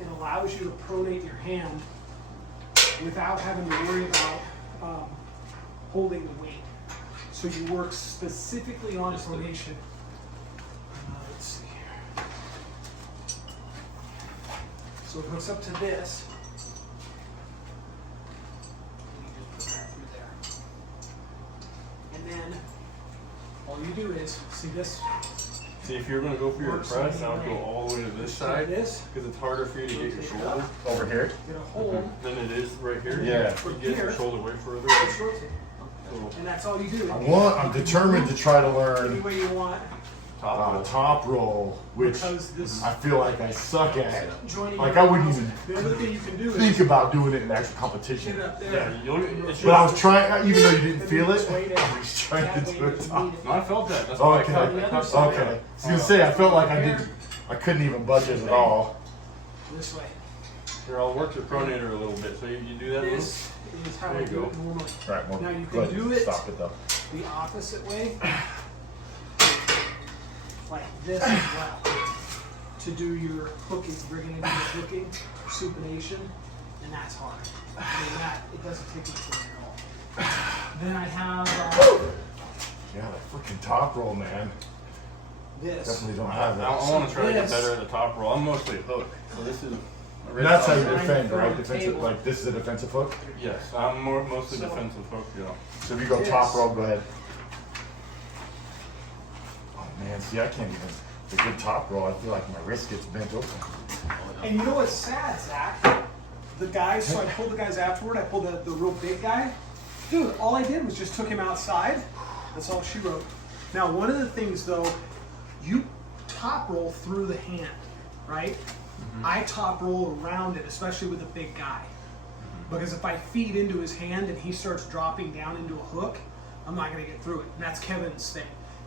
it allows you to pronate your hand without having to worry about holding the weight. So you work specifically on pronation. Let's see here. So it hooks up to this. You just put that through there. And then all you do is, see this? See, if you're going to go for your press, I would go all the way to this side because it's harder for you to get your shoulder over here. Get a hold. Than it is right here. Yeah. You get your shoulder way further. Just rotate. And that's all you do. I'm determined to try to Any learn way you want. top roll, which Because this I feel like I suck at. joining Like your I wouldn't muscles. even The other thing you can do think is about doing it in actual get competition. it up there. Yeah, But I was trying, even though you didn't And feel then it, just weight I was trying That to way do you it need top. it. No, I felt that. That's why I Okay. cut The other cut side. that. Okay. I was gonna say I felt like I couldn't even budget at all. This way. Here, I'll work the pronator a little bit. So you do that. This is how There I you do go. it normally. All right, well, Now you go can ahead. do it Stop it though. the opposite way. Like this as well. To do your hooking, bringing into your hooking, supination, and that's hard. I mean, that, it doesn't take much work at all. Then I have Yeah, that freaking top roll, man. this. Definitely don't I have that. want to try to get This. better at the top roll. I'm mostly a hook. So this is. And that's how you Trying to defend, throw right? the Defensive, table. like this is a defensive hook. Yes, I'm mostly So- defensive hook. Yeah. So if you go This. top roll, go ahead. Oh man, see, I can't even. The good top roll, I feel like my wrist gets bent open. And you know what's sad, Zach? The guys, so I pulled the guys afterward, I pulled the real big guy. Dude, all I did was just took him outside. That's all she wrote. Now, one of the things though, you top roll through the hand, right? I top roll around it, especially with a big guy. Because if I feed into his hand and he starts dropping down into a hook, I'm not gonna get through it. And that's Kevin's thing.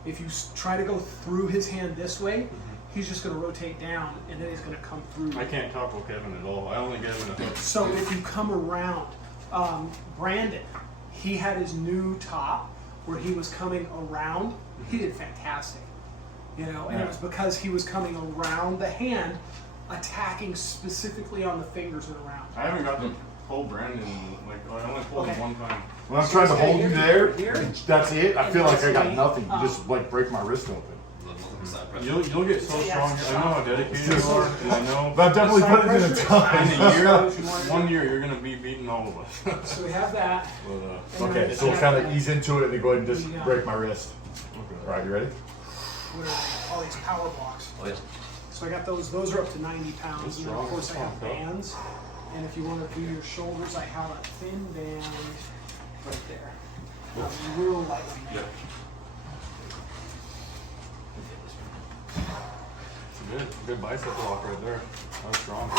If you try to go through his hand this way, he's just gonna rotate down and then he's gonna come through. I can't topple Kevin at all. I only get him in a hook. So if you come around, Brandon, he had his new top where he was coming around. He did fantastic, you know, and it was because he was coming around the hand, attacking specifically on the fingers and around. I haven't got to pull Brandon. Like I only pulled him Okay. one time. When I'm trying to hold you there, Here. that's it. I And feel like that's I got like, nothing. You just like break my wrist open. You'll get so strong. I know how dedicated you are, and I know. But I've definitely put it in the In time. a year, one year, you're gonna be beating all of us. So we have that. But, And Okay, then so we'll I kind have of ease into it and then go ahead and just Yeah. break my wrist. okay. All right, you ready? What are they? All these power blocks. Oh, yeah. So I got those. Those are up to 90 pounds. That's And then of strong. course I have Okay. bands. And if you want to do your shoulders, I have a thin band right there. A real light one. Yeah. It's a good bicep lock right there. That's strong.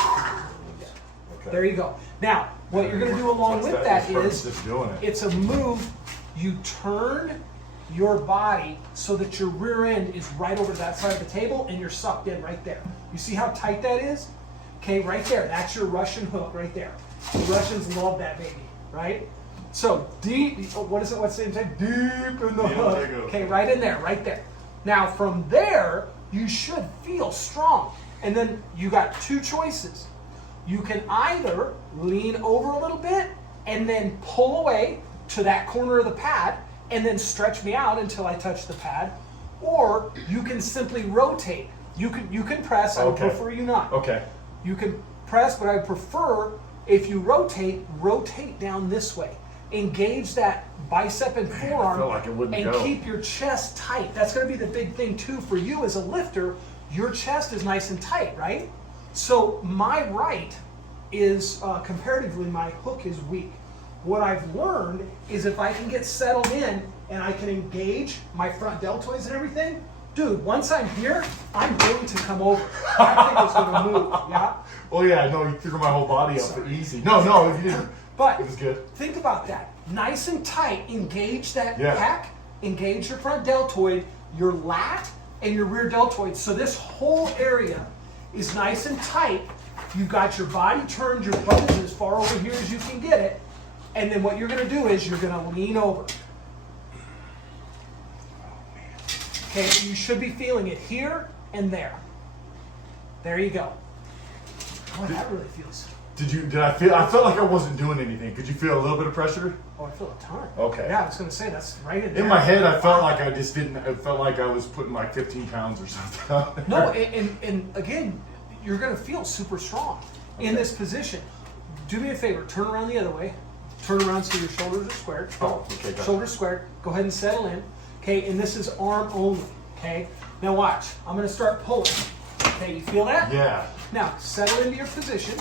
Okay. There you go. Now, what you're going to do along What's with that This is, just doing it. it's a move. You turn your body so that your rear end is right over to that side of the table and you're sucked in right there. You see how tight that is? Okay, right there. That's your Russian hook right there. The Russians love that baby, right? So deep, what is it? What's the name? Deep in the Yeah, hook. there you go. Okay, right in there, right there. Now from there, you should feel strong. And then you got two choices. You can either lean over a little bit and then pull away to that corner of the pad and then stretch me out until I touch the pad, or you can simply rotate. You can press. I would Okay. prefer you not. Okay. You can press, but I prefer if you rotate down this way. Engage that bicep and forearm felt like it wouldn't and go. keep your chest tight. That's going to be the big thing too for you as a lifter. Your chest is nice and tight, right? So my right is, comparatively, my hook is weak. What I've learned is if I can get settled in and I can engage my front deltoids and everything, dude, once I'm here, I'm going to come over. That thing is going to move, yeah? Well, yeah, no, you threw my whole body up easy. No, you didn't. But It was good. think about that. Nice and tight. Engage that Yeah. pec. Engage your front deltoid, your lat, and your rear deltoid. So this whole area is nice and tight. You've got your body turned, your butt is as far over here as you can get it. And then what you're going to do is you're going to lean over. Okay, you should be feeling it here and there. There you go. Boy, that really feels. Did I felt like I wasn't doing anything. Could you feel a little bit of pressure? Oh, I feel a ton. Okay. Yeah, I was gonna say that's right in there. In my head, I felt like I just didn't. It felt like I was putting like 15 pounds or something out there. No, and again, you're gonna feel super strong in Okay. this position. Do me a favor, turn around the other way. Turn around so your shoulders are squared. Oh, okay, got it. Shoulders squared. Go ahead and settle in. Okay, and this is arm only. Okay. Now watch. I'm gonna start pulling. Okay, you feel that? Yeah. Now settle into your position.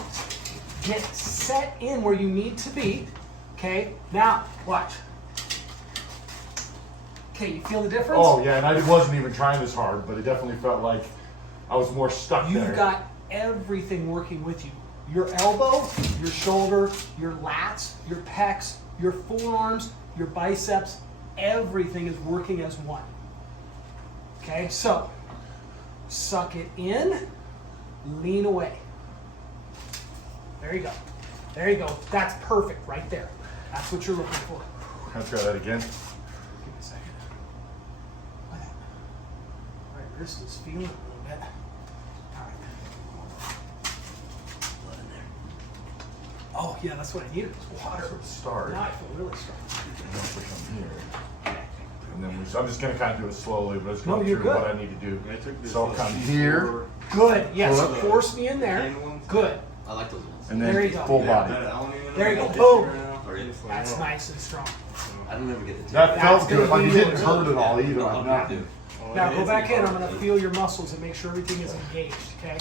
Get set in where you need to be. Okay. Now watch. Okay, you feel the difference? Oh yeah, and I wasn't even trying this hard, but it definitely felt like I was more stuck there. You've got everything working with you. Your elbow, your shoulder, your lats, your pecs, your forearms, your biceps, everything is working as one. Okay, so suck it in, lean away. There you go. There you go. That's perfect right there. That's what you're looking for. Can I try that again? Give me a second. Right wrist is feeling a little bit. All right. Blood in there. Oh, yeah, that's what I needed. Was water. So start. Now I feel really strong. And then push on here. Okay. And then I'm just gonna kind of do it slowly, but it's No, going you're through good. what I need to do. I took this So I'll come here, Good. Yes. Pull up. Force me in there. Hand ones. Good. I like those ones. and There then you go. full body. There you go. Boom. That's That's nice and strong. I don't ever get the That That's felt gonna good. Like be it didn't yours. hurt at all either. No, I'm I'm not. not too. Now go back in. I'm going to feel your muscles and make sure everything is engaged. Okay.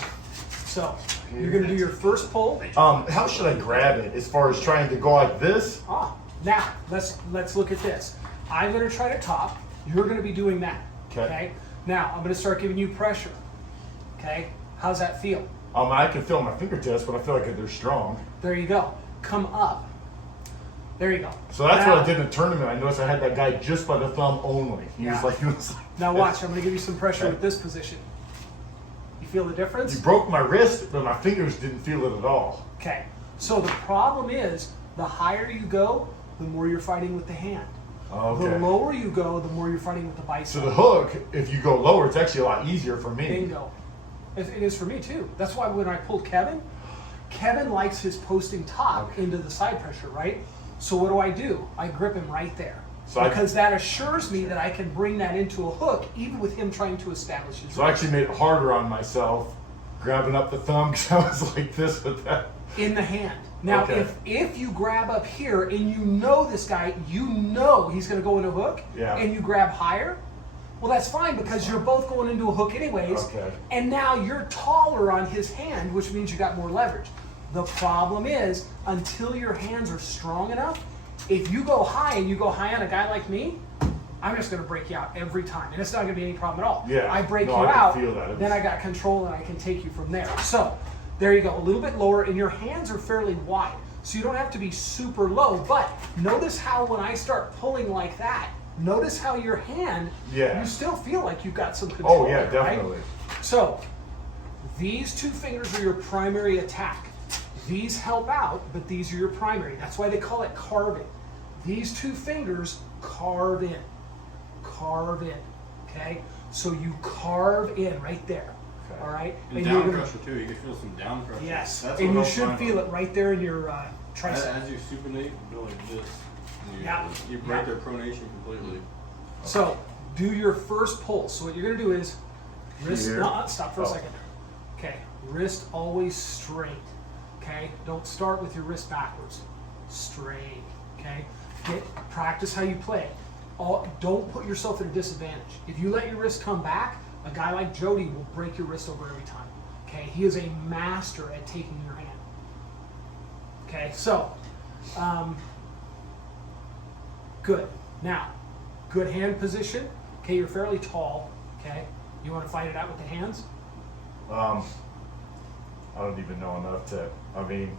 So you're going to do your first pull. How should I grab it? As far as trying to go like this? Ah, now let's look at this. I'm going to try to top. You're going to be doing that. Okay. Now I'm going to start giving you pressure. Okay. How's that feel? I can feel my fingertips, but I feel like they're strong. There you go. Come up. There you go. So that's now, what I did in the tournament. I noticed I had that guy just by the thumb only. He Yeah. was like, Now watch. I'm going to give you some pressure Okay. with this position. You feel the difference? You broke my wrist, but my fingers didn't feel it at all. Okay. So the problem is, the higher you go, the more you're fighting with the hand. Okay. The lower you go, the more you're fighting with the So bicep. the hook, if you go lower, it's actually a lot easier for me. Bingo. It is for me too. That's why when I pulled Kevin, Kevin likes his posting top Okay. into the side pressure, right? So what do? I grip him right there. So because that assures me that I can bring that into a hook, even with him trying to establish his So I wrist. actually made it harder on myself, grabbing up the thumb because I was like this with that. In the hand. Now, Okay. if you grab up here and you know this guy, you know he's going to go into a hook, Yeah. and you grab higher, well, that's fine because you're both going into a hook anyways. Okay. And now you're taller on his hand, which means you got more leverage. The problem is, until your hands are strong enough, if you go high and you go high on a guy like me, I'm just going to break you out every time, and it's not going to be any problem at all. Yeah. I break No, you I can out, feel that. It then was- I got control and I can take you from there. So there you go, a little bit lower, and your hands are fairly wide, so you don't have to be super low. But notice how when I start pulling like that, notice how your hand, Yeah. you still feel like you've got some control. Oh yeah, there, right? definitely. So these two fingers are your primary attack. These help out, but these are your primary. That's why they call it carving. These two fingers carve in. Carve in. Okay? So you carve in right there. Okay. All right? And you're down gonna- pressure too. You can feel some down pressure. Yes. That's And what you helps should mine feel out. it right there in your tricep. As you supinate, go like this. You, Yeah. You break Yeah. their pronation completely. So do your first pull. So what you're gonna do is wrist. Here. Stop for a Oh. second. Okay. Wrist always straight. Okay. Don't start with your wrist backwards. Straight. Okay. Practice how you play. Don't put yourself at a disadvantage. If you let your wrist come back, a guy like Jody will break your wrist over every time. Okay. He is a master at taking your hand. Okay. So. Good. Now, good hand position. Okay, you're fairly tall. Okay, you want to fight it out with the hands? I don't even know enough to. I mean,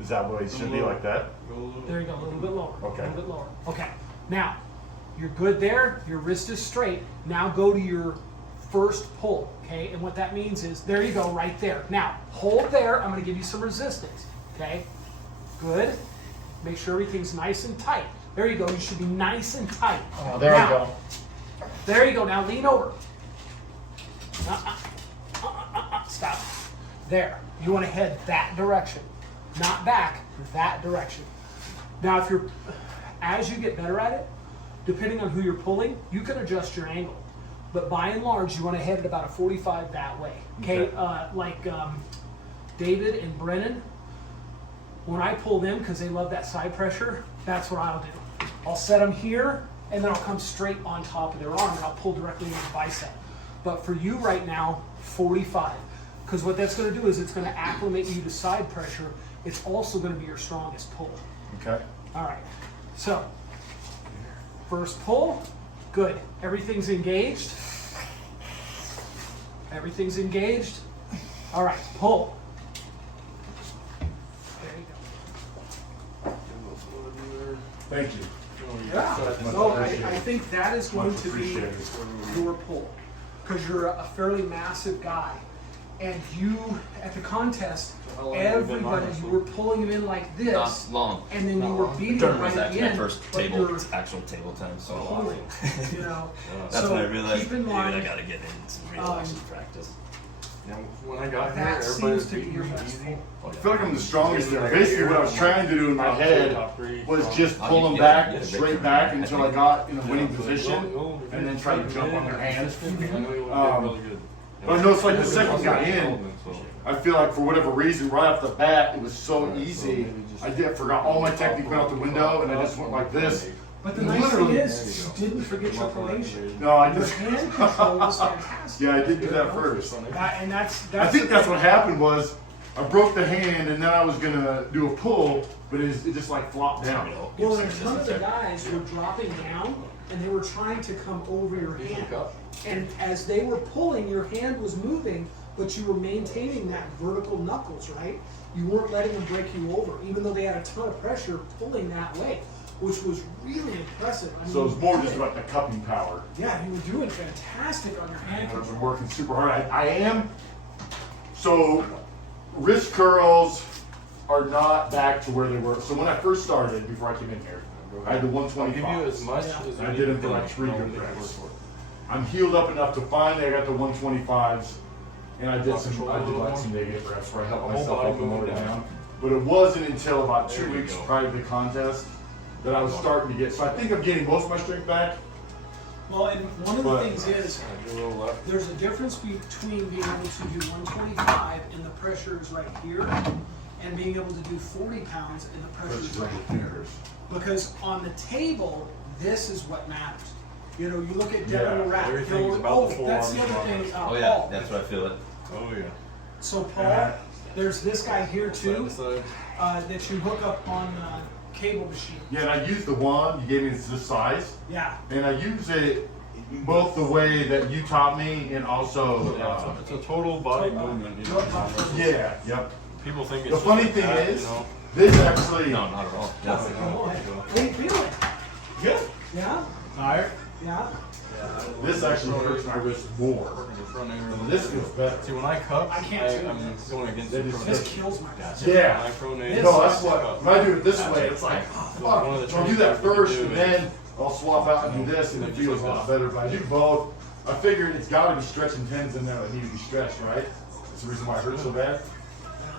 is that what it should be like that? Go a little. There you go, a little bit lower. Okay. A little bit lower. Okay. Now, you're good there. Your wrist is straight. Now go to your first pull. Okay, and what that means is there you go, right there. Now hold there. I'm going to give you some resistance. Okay. Good. Make sure everything's nice and tight. There you go. You should be nice and tight. Oh, there Now, we go. There you go. Now lean over. Stop. There. You want to head that direction, not back, that direction. Now, as you get better at it, depending on who you're pulling, you can adjust your angle. But by and large, you want to head at about a 45 that way. Okay, David and Brennan, when I pull them, because they love that side pressure, that's what I'll do. I'll set them here, and then I'll come straight on top of their arm, and I'll pull directly into the bicep. But for you right now, 45. Because what that's going to do is it's going to acclimate you to side pressure. It's also going to be your strongest pull. Okay. All right. So, first pull. Good. Everything's engaged. Everything's engaged. All right. Pull. There you go. Thank you. Yeah. Much So I appreciated. think that is going Much to be appreciated. your pull. Because you're a fairly massive guy. And you, at the contest, how long have you been everybody, on this you one? were pulling him in like this. Not long. And then you were beating him Tournament right was at actually the my end. first but table, you're actual table time, so pulling, you know. that's So when I realized, keep in dude, mind, I gotta get in some real action practice. You know, when I got here, that everybody was seems to be beating your me best easy. pull. I feel like I'm the strongest there. Basically, what I was trying to do in my Top two, head top three, was top- just Oh, pull you them get it, back, you get it, straight Victor. back until I got in a winning Yeah, so position, you'll- and then try to jump on their hands. I know you want Um, to get really good. but I noticed like the second got in, I feel like for whatever reason, right off the bat, it was so easy. I forgot all my technique went out the window, and I just went like this. But the nice thing Literally. is, you didn't forget your formation. No, I Your just, hand control was fantastic. yeah, I did do that first. And that's I think that's what happened was I broke the hand, and then I was gonna do a pull, but it just like flopped down. Well, and a ton of the guys were dropping down, and they were trying to come over your hand. And as they were pulling, your hand was moving, but you were maintaining that vertical knuckles, right? You weren't letting them break you over, even though they had a ton of pressure pulling that way, which was really impressive. I So mean, it's more just about the cupping power. yeah, you were doing fantastic on your hand I've been control. working super hard. I am. So wrist curls are not back to where they were. So when I first started, before I came in here, I had the I'll give you as 125. much Yeah. as I you did need it for to like finish. 3 No, good we can reps. work for it. I'm healed up enough to finally I got the 125s, and I did Control a like little some more. negative reps where I helped The whole myself body up and lower moving down. down. But it wasn't until about There 2 you weeks go. prior to the contest that I was starting to get. So I think I'm getting most of my strength back. Well, and one of the But- things is, Do a little left. there's a difference between being able to do 125 and the pressure is right here, and being able to do 40 pounds and the pressure is Versus right on the here. fingers. Because on the table, this is what matters. You know, you look at Yeah, Devin Rat. everything's about Oh, the that's the forearms other and thing. Oh yeah, Paul. that's what I feel it. Oh yeah. So Paul, Yeah. there's this guy here Side too to side. that you hook up on cable machine. Yeah, and I used the one you gave me this size, Yeah. and I use it both the way that you taught me and also. Yeah, it's a total body Total body. movement. You Total know, body. Yeah, yep. People think it's The just funny like thing that, is, you know. this actually. No, not at all. That's Yeah. the one. How you feeling? Good. Yeah. Tired. Yeah. This actually hurts my wrist more. Working the front area. And this feels better. See, when I cup, I can't do I'm this. going against That the is- pronate. This kills my guys. Yeah. When I pronate, No, that's I what. cup. When I do it this way, it's like, So fuck. one of the So I'll do that tricks we first, do and is- then I'll swap out and do this, and it Just feels a like lot that. better. But I do both. I figured it's got to be stretching tendons in there that need to be stretched, right? That's the reason why it hurts so bad.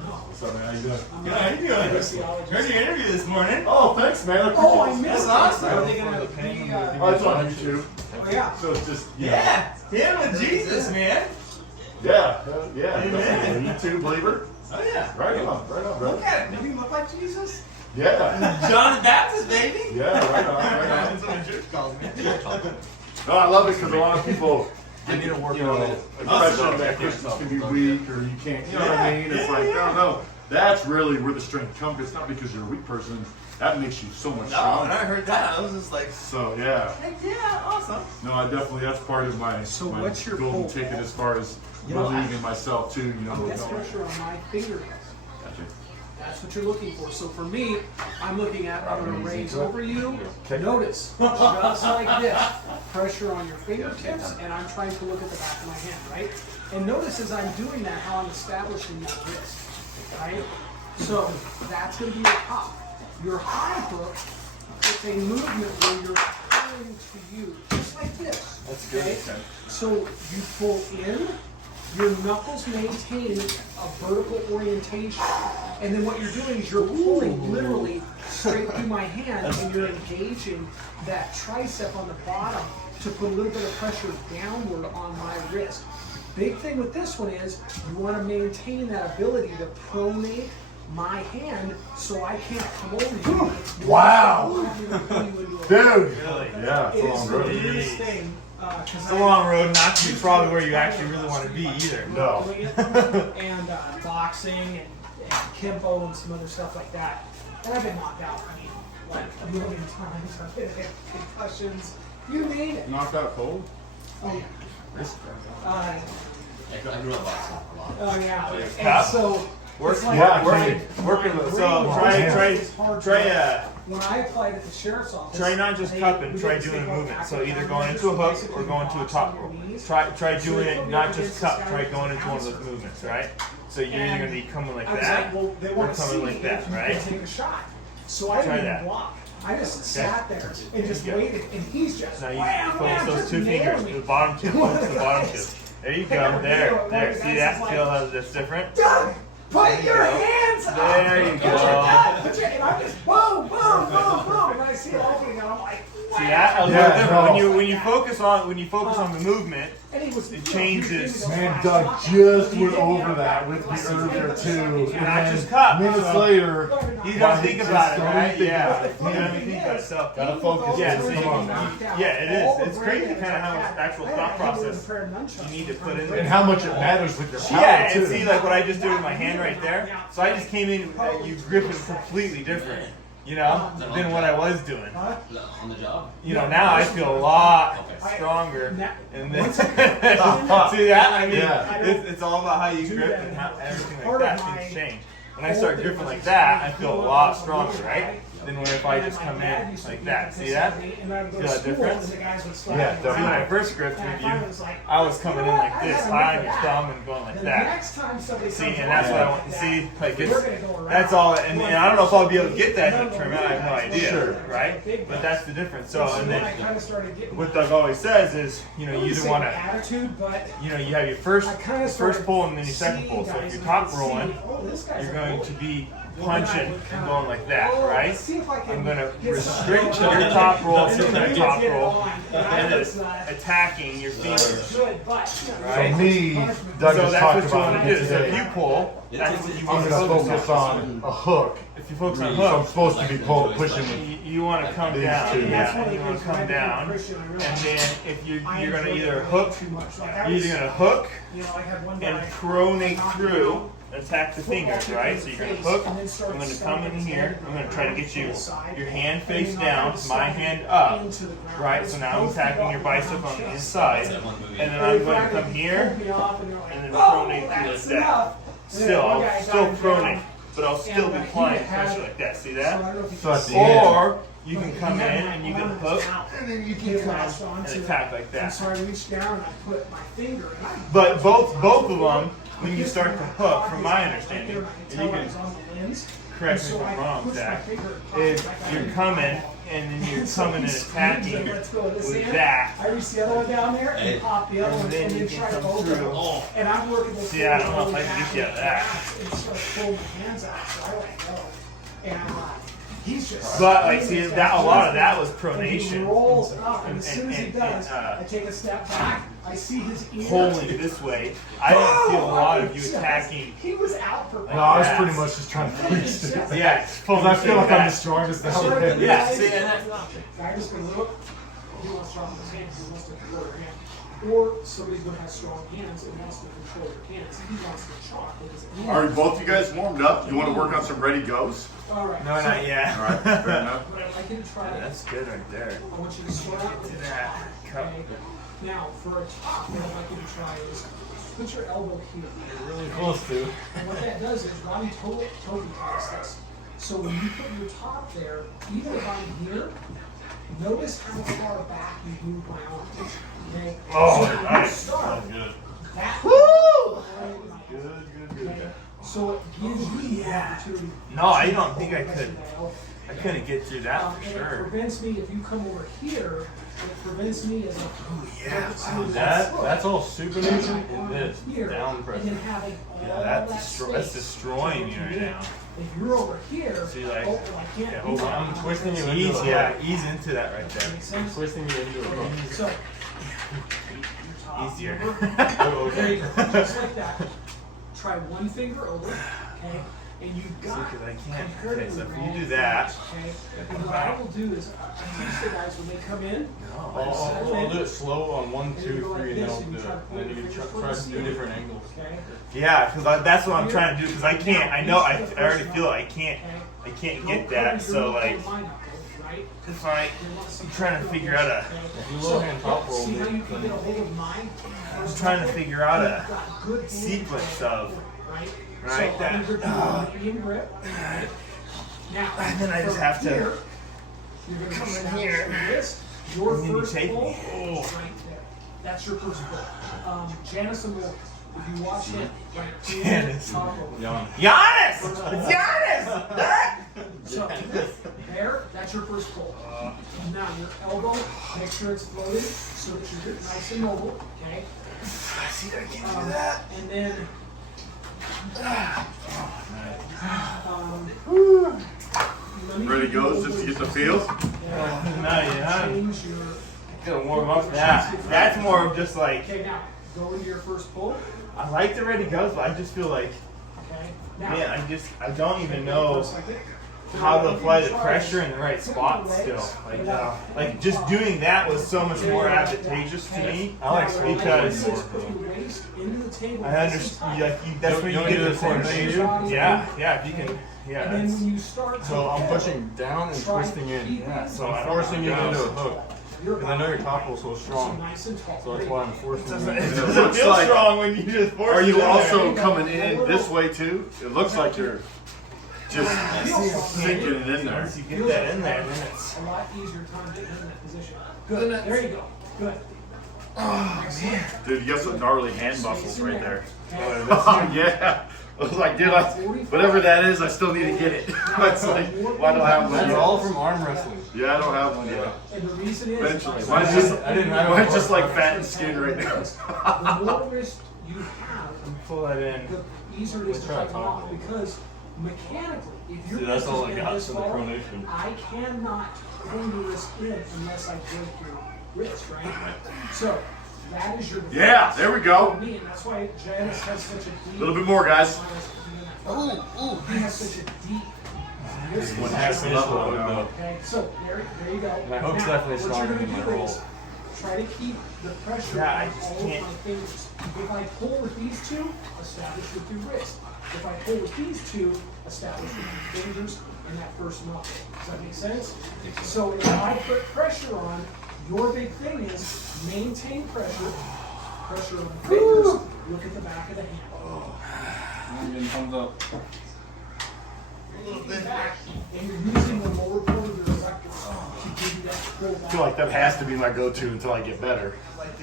What's up, man? How you doing? Good. How you doing? Heard your interview this morning. Oh, thanks, man. I Oh, I appreciate it. missed That's this. awesome. Are they For gonna the pain, be, the Oh, it's on YouTube, oh yeah. so it's just Yeah, him and Jesus, man. yeah, yeah. Amen. Definitely. YouTube believer. Oh yeah. Right on, Look brother. at it. Does he look like Jesus? Yeah, John the Baptist, baby. yeah, right on, right on. That's what my church calls me. No, I love it because a lot of people, I need to work you know, on it. impression that Christians can be weak or you can't, you know what I mean? It's like, no, that's really where the strength comes. It's not because you're a weak person. That makes you so much No, when I stronger. heard that, I was just like, So, yeah. heck yeah, awesome. No, I definitely, that's part of my, So my what's your golden goal? ticket as far as You know, believing in myself too, you know. That's going. pressure on my fingertips. Gotcha. That's what you're looking for. So for me, I'm looking at, I'm going to raise over you. Okay. Notice, just like this, pressure on your fingertips, and I'm trying to look at the back of my hand, right? And notice as I'm doing that, how I'm establishing that wrist, right? So that's going to be your top. Your high hook, it's a movement where you're pulling to you, just like this. That's good. Okay? So you pull in, your knuckles maintain a vertical orientation. And then what you're doing is you're pulling literally straight through my hand, and you're engaging that tricep on the bottom to put a little bit of pressure downward on my wrist. Big thing with this one is you want to maintain that ability to pronate my hand so I can't come over you. Wow. Dude. Really? Yeah, it's a It is long the road. weirdest thing. It's a long road, not to be probably where you actually really want to be either. No. And boxing and Kimbo and some other stuff like that. And I've been knocked out, I mean, like a million times. I've been hit concussions. You name it. Knocked out cold? Oh, yeah. I grew up boxing a lot. Oh, yeah. Cup? And so, it's like Yeah, working with, so try when I applied at the sheriff's office, try not just cupping, try doing a movement. So either going into a hook or going to a top rope. Try doing it not just cup, try going into one of those movements, right? So you're either gonna be coming like I was that, like, well, they or want to see coming like if that, you right? can take a shot. So I Try didn't that. even block. I just sat there and just There you go. waited, and he's just Now you wham, focus wham, those just two fingers nailing to me. the bottom tip, focus the bottom tip. There you go, there. See that? Feel how that's different? Doug, put There you your go. hands up. There you Put your go. hand- put your- And I'm just boom, boom, boom, boom, and I see it opening, and I'm like, See that? A little Yeah, different. no. When you focus on the movement, and he was, it changes. Man, Doug just went over that with me earlier too. Not And just cup. then minutes So- later, You gotta think about it, right? Think Yeah. about You it. know what I mean? Think about it. So, Gotta focus. yeah, so Come on, man. yeah, it is. It's crazy kind of how it's actual thought process you need to put in And there. how much it matters with your power Yeah, too. and see like what I just did with my hand right there. So I just came in, you grip it completely different, you know, than what I was doing. On the job? You know, now I feel a lot stronger. And then, see that? I mean, Yeah. it's all about how you grip and how everything like that. Things change. When I start gripping like that, I feel a lot stronger, right? Than when if I just come in like that. See that? Feel that difference? Yeah, See, when I first gripped with you, I was coming in like this, high on your thumb and going like that. See, and that's what I want to see. Like that's all. And I don't know if I'll be able to get that in the tournament. I have no idea, Sure. right? But that's the difference. So, and then what what Doug always says is, you know, you either want to, attitude, but you know, you have your first pull and then your second pull. So if you're top rolling, you're going to be punching and going like that, right? I'm going to restrict your top roll to that top roll and then attacking your fingers. For me, Doug So just that's talked what you about want to it do. So if today. you pull, that's what you I'm want to going to focus on a hook. If you focus on So I'm hook, supposed to be pushing with you want to come These down. two. Yeah, you want to come down. And then if you're going to either hook, you're either going to hook and pronate through, attack the fingers, right? So you're going to hook, I'm going to come in here, I'm going to try to get you your hand face down, my hand up, right? So now I'm attacking your bicep on the inside, and then I'm going to come here, and then pronate through like that. Still, I'll still pronate, but I'll still be applying pressure like that, see that? So at the end, Or you can come in and you can hook and then you can and attack like And that. so I reached down and I put my finger and I But both of them, when you start to hook, from my understanding, and you can correct me if I'm wrong, Zach, is you're coming and then you're coming and attacking with that. I reached the other one down there and popped the other one And then and you then can tried come both of through. them. And I'm working with See, I don't know if I can get you out of that. And started pulling my hands out, so I let go. And he's just. But like, see, that a lot of that was And he pronation. rolls up, and as And- soon as he and- does, and, I take a step back. I see his ear. Pulling this way. I didn't feel a lot of you attacking. He was out for. no, I was pretty much just trying to preach to it. Yeah, Because I feel like I'm the strongest out there. Yeah, see, and that, I just gonna look. He wants to strong his hands. He wants to control your hand. Or somebody who has strong hands and wants to control your hands. He wants to chalk with his hands. Are both you guys warmed up? You want to work on some ready goes? All right. no, not yet. All right, fair enough. What I'd like you to try this. That's good right there. I want you to start out with that cup. Okay. Now, for a top, what I'd like you to try is put your elbow here. Really close to. And what that does is Robbie Toby has this. So when you put your top there, even if I'm here, notice how far back you move my arm. Okay? Oh, so when you nice. start, Good. that Good. okay? So it gives you the opportunity. No, I don't think I could. I I couldn't get through that for And sure. it prevents me, if you come over here, it prevents me as a That's all supination in this here, down pressure. and then having all Yeah, that's space. destroying me right now. If you're over here, See, like, oh, well, I can't yeah, do hold that. on, I'm twisting you Ease, into yeah, ease into that right there. Makes I'm sense? twisting you into a hook. So, Easier. Oh, there okay. you go, just like that. Try one finger over, okay? And you've got See, 'cause I can't. comparatively Okay, so if you long do that- fingers, okay? And what I will do is, I teach the guys when they come in, I'll do it slow on 1, and 2, you go 3, like and then this, I'll and do you it. try to And pull then your you can fingers try towards to the do ceiling, different angles. okay? Yeah, because that's what I'm trying to do. Because I can't. I know. I already feel I can't get that. So like, it's like I'm trying to figure out a. You low hand top roll, See how you then can get a hold of mine? I'm trying to figure out a You've got good hand sequence control, of. right? right, So that- I'm gonna do a medium grip. Now, And then I just from have to here, you're gonna come in establish here. the wrist. Your And then you first take pull me. Oh. is right there. That's your first pull. Janison will, if you watch him, right here, Janison. top over. Yawn. Giannis! It's Giannis! So, there, that's your first pull. Now, your elbow, make sure it's floated so that you're nice and mobile, okay? See, I can't do that. And then, let me Ready give you goes a just to get the little- feel? Yeah. No, yeah. Change your. Gotta warm up that. That's more of just like, Okay, now go into your first pull. I like the ready goes, but I just feel like, Okay. Now, man, I don't even know for a second. how to apply the pressure in the right spot still. Like just doing that was so much more advantageous to me. I like Now, slow because put your waist into the table. I understand, like, that's where You you want me get to the do this one coordination. too? Yeah, if you can, yeah. And then That's, when you start So I'm to pushing down and twisting in. yeah, so I'm I forcing you don't into know. a hook. You're Because I know your top roll's so so strong. nice and tall. So that's why I'm forcing It you. doesn't looks feel like- strong when you just force Are it you in there. also coming in this way too? It looks like you're just Feels sinking it in there. Once you get that in there, then it's. a lot easier time getting in that position. Good. There you go. Good. Dude, you got some gnarly hand muscles right there. Okay. Oh, yeah. I was like, dude, whatever that is, I still need to get it. It's like, why don't I have one That's yet? all from arm wrestling. Yeah, I don't have one yet. And the reason is, Eventually. I didn't have Mine's it. just like fat and skin right now. the more wrist you have, Pull that in. the easier it is to Try to fight talk off a little. because mechanically, if your See, that's wrist all is I bent got this from the far, pronation. I cannot pull your wrist in unless I break your wrist, right? So that is your defense. Yeah, there we go. For me, and that's why Janice has such a deep. A little bit more, guys. He has such a deep. wrist One position. half inch low. Okay, so there you go. And I hope it's Now, definitely what stronger you're than gonna my do roll. is try to keep the pressure Yeah, I on just all can't. of my fingers. If I pull with these two, establish with your wrist. If I pull with these two, establish with your fingers and that first knuckle. Does that make sense? So if I put pressure on, your big thing is maintain pressure. Pressure on the fingers. Look at the back of the hand. I'm getting thumbs up. Back, and you're using the lower part of your erector to give you that pull I back. feel like that has to be my go-to until I get better.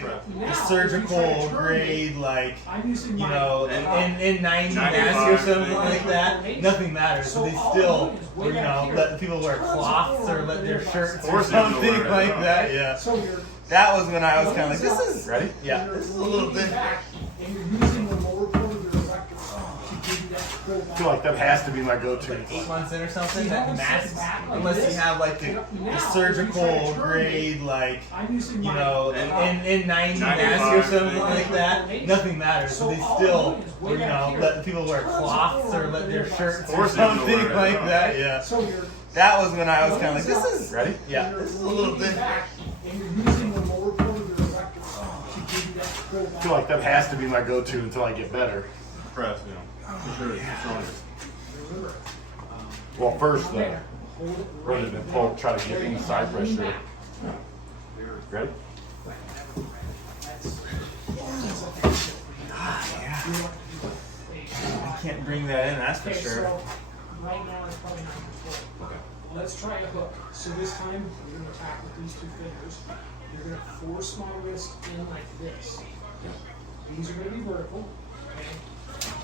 Now, The if you surgical try to turn grade, like, I'm using you my know, in 90 nasty or something like that, nothing matters. So they still, or, you know, let people wear cloths or let their shirts or Force them to something wear it. like that. Yeah, So you're that was when I was kind of like, this is Ready? yeah, you're this is a little leaning different. back, and you're using the lower part of your erector to give you that pull I back. feel like that has to be my go-to. 8 months in or something See how that I'm masks, sitting back like unless this? you have like the Now, if you try surgical to turn grade, like, I'm using you my know, in 90 nasty or 95, something like that, nothing matters. So they still, or, you know, let people wear cloths or let their shirts or Force them to something wear it. like that. Yeah, So you're that was when I was kind of like, this is Ready? yeah, this is a little leaning different. back, and you're using the lower part of your erector to give you that pull back. I feel like that has to be my go-to until I get better. Press, yeah. For sure, it's the strongest. Remember, Well, first though, there. Hold it rather right than there. pull, try to get There you inside go. Lean pressure. back. Ready? I can't bring that in, that's for Okay, sure. so right now it's probably not control. Okay. Let's try a hook. So this time you're gonna attack with these two fingers. You're gonna force my wrist in like this. These are gonna be vertical. Okay.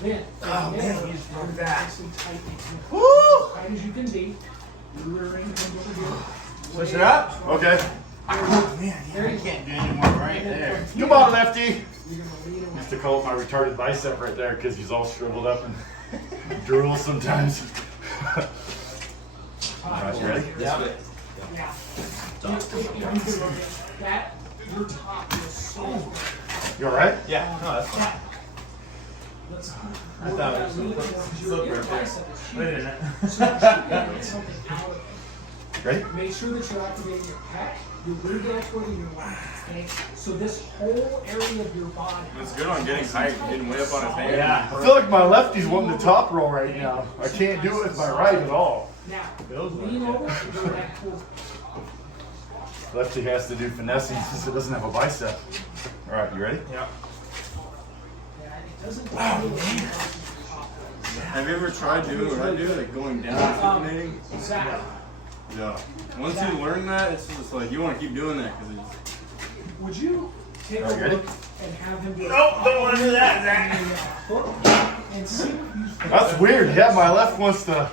Then, Oh, from man, there, you just you're broke gonna that. nicely tighten it. Woo! As tight as you can be. Your rear end comes over here. Push it up. Okay. Man, I can't do any more right there. Come on, lefty. You're gonna lean away. Used to call it my retarded bicep right there because he's all shriveled up and drools sometimes. Alright, you ready? Yeah. Yeah. That, your top is so. You alright? Yeah, no, that's fine. Let's. I thought it was slip right there. Wait a minute. Something out of it. Ready? Make sure that you're activating your pec, your rear deltoid, and your lat. Okay? So this whole area of your body. It's good on getting height, getting way up on his hand. Yeah. I feel like my lefty's wanting the top roll right now. I can't do it with my right at all. Now, Feels like lean it. over and go back towards. Lefty has to do finessing since it doesn't have a bicep. Alright, you ready? Yeah. It doesn't feel like Have you ever tried doing what I do, like going down and supinating? Zach, Yeah. Once you learn that, it's just like you want to keep doing that because it's. would you take a Are you ready? look and have him do Nope, don't want to do that, Zach. hook and see what you think. That's weird. Yeah, my left wants to.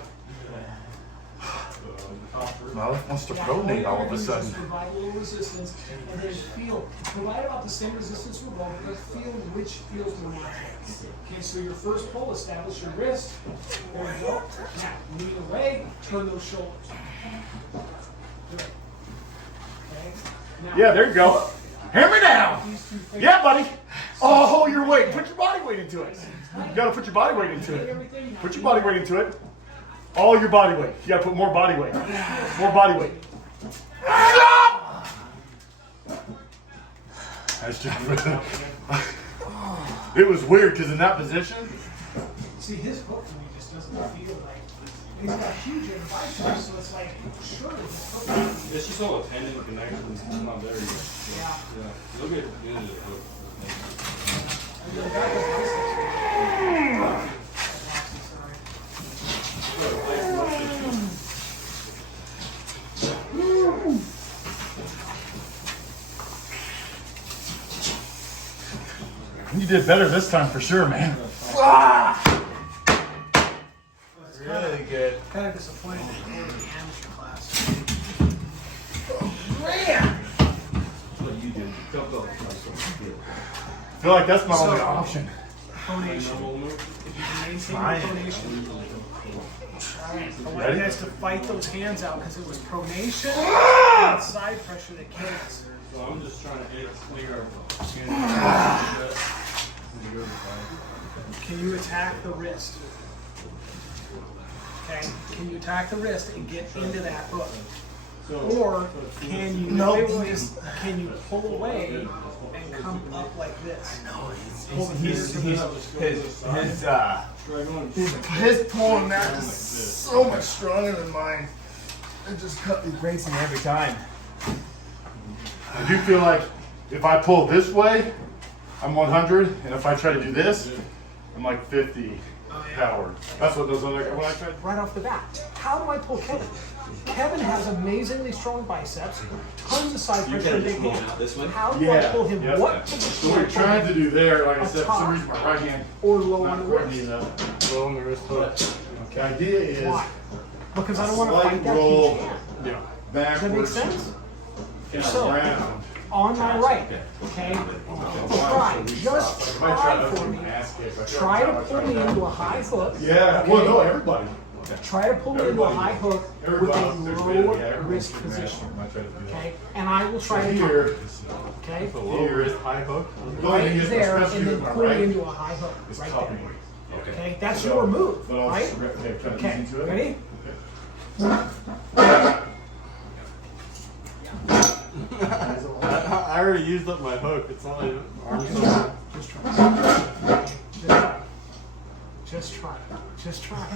My left wants to pronate all of a sudden. Just provide a little resistance and then feel. Provide about the same resistance for both, but feel which feels more natural. Okay, so your first pull, establish your wrist. There you go. Now, lean away, turn those shoulders. Good. Okay. Now, Yeah, there you go. Hammer down. these two fingers. Yeah, buddy. Oh, hold your weight. Put your body weight into it. You gotta put your body weight into it. Everything. Put your body weight into it. All your body weight. You gotta put more body weight. More body weight. Nice job. It was weird because in that position, See, his hook to me just doesn't feel like. He's got huge inner biceps, so it's like, surely his hook. It's just all a tendon connection. It's not there yet. Yeah. Yeah. Look at the end of the hook. And then that was biceps. you did better this time for sure, man. Really good. Kind of disappointed in the amateur class. What you do? Go. I feel like that's my only option. Pronation. If you can maintain Fine. your pronation. I want Ready? you guys to fight those hands out because it was pronation and side pressure that killed us. So I'm just trying to clear our Can you attack the wrist? Okay. Can you attack the wrist and get into that hook? Or can you can you pull away and come up like this? His pulling that is so much stronger than mine. It breaks me every time. I do feel like if I pull this way, I'm 100, and if I try to do this, I'm like 50 power. That's what those other when I tried. Right off the bat. How do I pull Kevin? Kevin has amazingly strong biceps, tons of side You pressure, gotta and just big pull it hands. this way. How do I pull him? Yep. What So position what do I you're pull trying him? to do there, like I said, for some reason my right hand Or low on not the coordinated wrist? enough. Low on the wrist hook. The idea is Why? Because I don't want to slight fight that roll huge hand. Yeah. Does that make backwards sense? and So, around. on my right, okay? Try, just I might try try to for me. ass kick. I Try to tried pull me into a high hook. Yeah, well, no, everybody. Try to pull me into a high hook with a Everybody. low wrist position. Okay? And I will try to Here, okay? Low wrist, high hook. the only thing Right is, there, especially and then with my pull me right, into a high hook. is Right topping there. weight. Okay? That's your move, But I'll right? okay, kind of Okay, easy to it. ready? I already used up my hook. It's not like arms. Just try. Just try. Just try.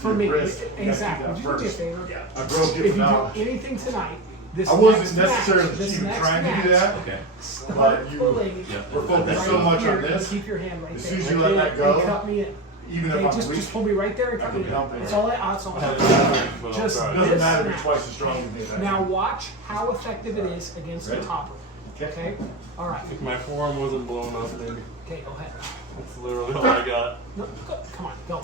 For me, Wrist. You gotta exactly. keep Would that you do me a first. favor? I broke If it you now. do anything tonight, this I wasn't next necessarily match, this even next trying to do match, that. Okay. start But you- pulling We're focused so right much here on and this. keep your hand right As there. soon as you right let there, that go, and cut me in. Even Okay, if I'm just weak, pull me right there and I cut can me in. dump it. That's all that's all. But Just I'll it try. doesn't matter if you're This twice as strong as me. Now watch how effective it is against the Ready? topper. Okay? All right. If my forearm wasn't blown up, maybe. Okay, go ahead. That's literally all I got. No, go, come on, go.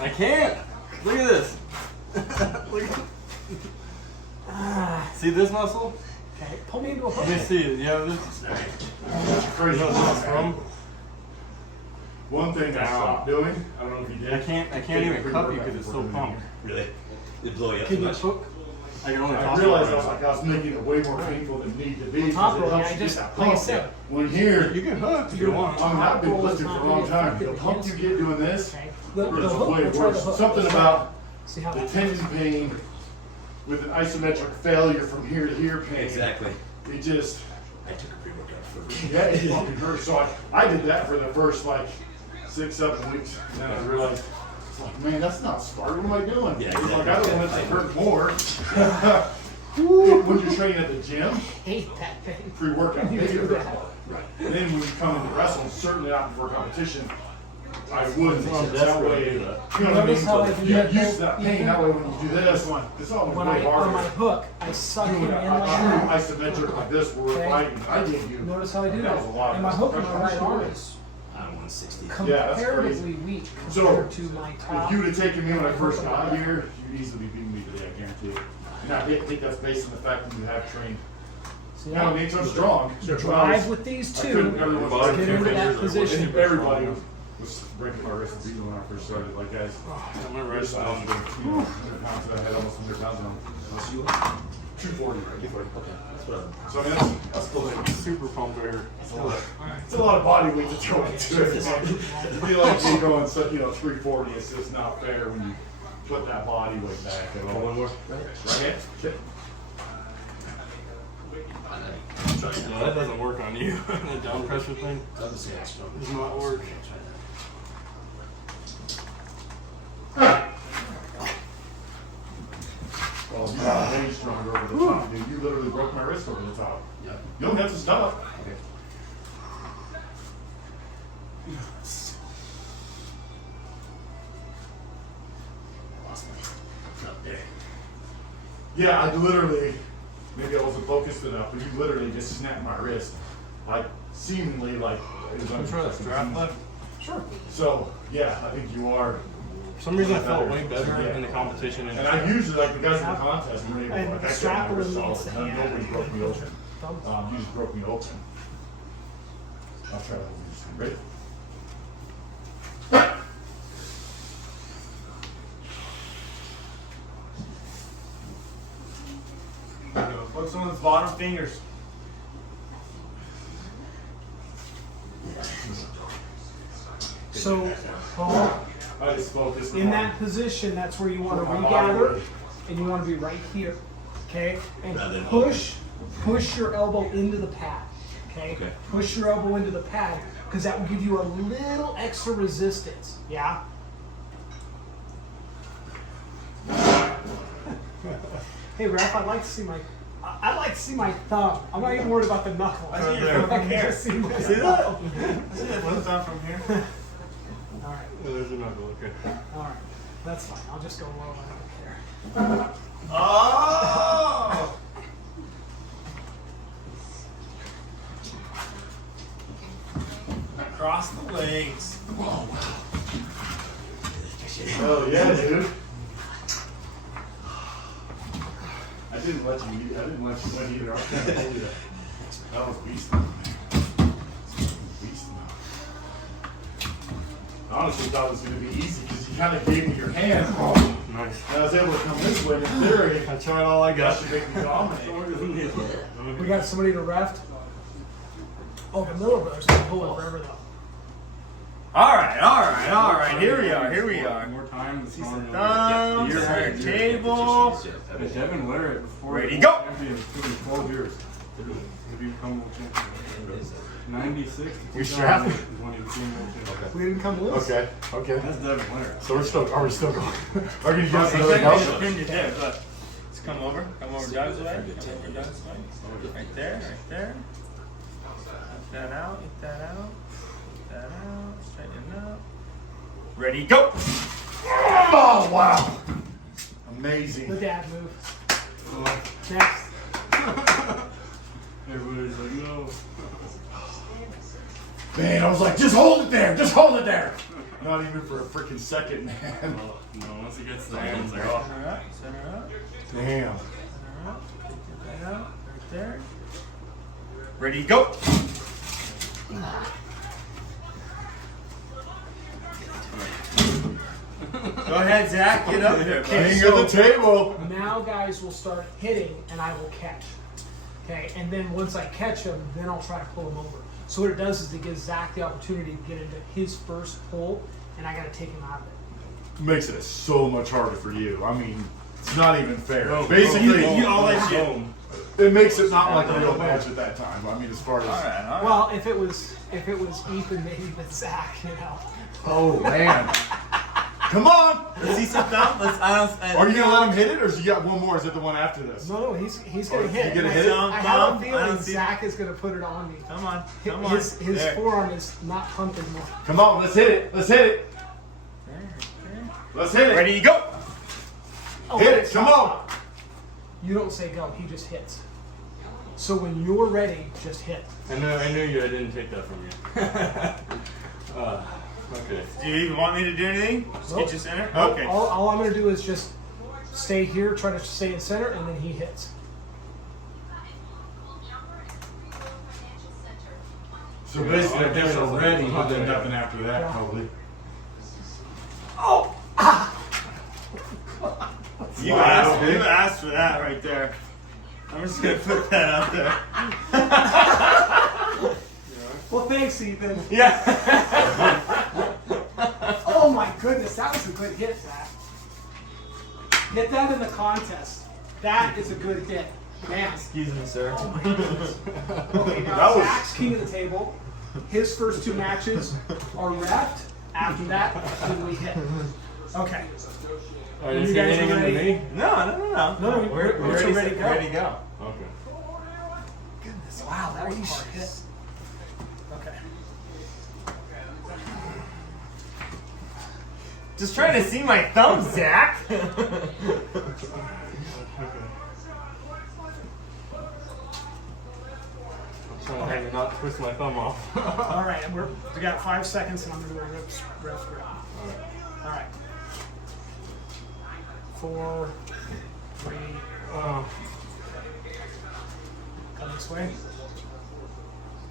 I can't. Look at this. Look see this muscle? Okay, pull me into a hook. Let me see it. Yeah, this. Crazy. You know where it's from? One thing I stopped doing, I don't know if you did. I can't even cup you because it's so pumped. Really? They blow you up Can too you much? hook? I can only I toss realized it. I was making it way more painful than it needed to be. Top Because it roll, helps I you just, get that like I pump. said, When here, You can hook if you want. I've been lifting for a long time. The pump you get doing this okay. is The hook, way we'll try the worse. hook. Something about See how the that tendon pain with an isometric failure from here to here pain. Exactly. It just, I took a pre-workout first. yeah, it fucking hurts. So I did that for the first like 6-7 weeks. And then I realized, it's like, man, that's not smart. What am I doing? Yeah, It's like, exactly. I don't want it to hurt more. When you're training at the gym, hate that thing. pre-workout, You maybe do it hurts that. more. And then when you come into wrestling, certainly not before competition, I wouldn't. Well, That desperate way, to you do know that. what I mean? Notice how I So do you that get used to though? that pain. That way, when you do this, it's almost When way I on my harder. hook, I suck him in Doing a like true that. isometric like this, where we're Okay. fighting, I gave you. Notice how I do that that. was a lot. And my hook in my How much right you arm weigh? is I'm 160. Yeah, that's comparatively weak So, compared to my If top. you would have taken me when I first got here, you'd easily beat me today, I guarantee it. And I think that's based on the fact that you have trained. See Now, I that? mean, I'm strong. Drive with these I couldn't- two. everyone- Body Get into that fingers are position. way Everybody was breaking my wrist and beating when I first started. Like, guys, I'm gonna this rest size, on. 100 pounds, I had almost 100 pounds on. What's you? 240 right now. Okay, that's what I'm. So, I mean, that's cool. Super pumped right here. It's a lot of body weight to throw into it. It'd be like you going, 340. It's just not fair when you put that body weight back at all. One more. Right hand? Okay. No, that doesn't work on you. The down pressure thing Doesn't say I'm strong. does not work. Well, you got way stronger over the top, dude. You literally broke my wrist over the top. Yep. You don't have to stop. Okay. Lost my up there. Yeah, I literally, maybe I wasn't focused enough, but you literally just snapped my wrist. Like, seemingly like it was I'm trying to strap left. Sure. So, yeah, I think you are. For some reason, I felt way better in the competition. And I usually, like, the guys in the contest were able And to, like, I strap grabbed my wrist means off, the and hand. nobody broke me open. Thumb. You just broke me open. I'll try that. Ready? Focus on his bottom fingers. So, Paul, I just focused in on- that position, that's where you want to regather, and you want to be right here, okay? And Rather than push your elbow into the pad, okay? Okay. Push your elbow into the pad, because that will give you a little extra resistance, yeah? Hey, Ref, I'd like to see my thumb. I'm not even worried about the knuckle. I see your If I thumb can here. just see my See that? thumb. See that flip down from here? All right. There's a knuckle, okay. All right, that's fine. I'll just go low. I don't care. Oh! Across the legs. Oh yeah, dude. I didn't let you win either. I was trying to hold you that. That was beast mode, man. Beast mode. I honestly thought it was gonna be easy because you kind of gave me your hand. Nice. And I was able to come this way. In theory, I tried all I that got. should make me dominate. We got somebody to ref. Oh, the Miller Brothers can pull it forever though. All right. Here we are. More time. Thumbs, our table. But Devin Larrett, before Ready, he go! champion, it took him 12 years to become world champion. 96 to We strapped 2000 is when he became world champion. We didn't come loose. Okay. That's Devin Larrett. So are we still going? Are you guys Hey, another pin go? your dip, look. Let's come over Doug's way. Come over Doug's way. Right there. Get that out. Straighten up. Ready, go! Oh wow! Amazing. The dad move. Next. Everybody's like, no. Man, I was like, just hold it there. Not even for a freaking second, man. Oh, no, once he gets the hand, it's like, oh. Center up, center up, Damn. center up. Take your head out, right there. Ready, go! Go ahead, Zach. Get up there. King of the table. Now guys will start hitting and I will catch. Okay, and then once I catch him, then I'll try to pull him over. So what it does is it gives Zach the opportunity to get into his first pull, and I got to take him out of it. Makes it so much harder for you. I mean, it's not even fair. Boom, Basically, boom, you all boom, that shit. boom. It makes it not like a real match at that time. I mean, as far as. All right. Well, if it was Ethan, maybe with Zach, you know. Oh man. Come on. Let's see some thumb. Are you gonna let him hit it, or is you got one more? Is it the one after this? No, he's gonna hit. You gonna hit it? I have a feeling Zach is gonna put it on me. Come on. Come on. His There. forearm is not pumping more. Come on, let's hit it. Let's hit it. Let's hit it. Ready, go! Oh, Hit wait, it. Come stop. on. You don't say go. He just hits. So when you're ready, just hit. I knew you. I didn't take that from you. Okay. Do you even want me to do anything? Just get you center? Okay. All I'm gonna do is just stay here, try to stay in center, and then he hits. So basically, I guess we're ready, but then nothing after that, Yeah. probably. Oh! You asked for that right there. I'm just gonna put that out there. Well, thanks, Ethan. Yeah. Oh my goodness, that was a good hit, Zach. Get that in the contest. That is a good hit. Man. Excuse me, sir. Oh my goodness. Okay, now That was- Zach's king of the table. His first 2 matches are reft. After that, then we hit. Okay. I didn't You say guys anything are to ready? me. No. No, We're ready ready to go. Ready to go. Okay. Goodness, wow, that was a hard hit. Okay. Just trying to see my thumb, Zach. Trying to not twist my thumb off. All right, we got 5 seconds, and I'm gonna do a ref grip. All right. 4, 3. Oh. Come this way.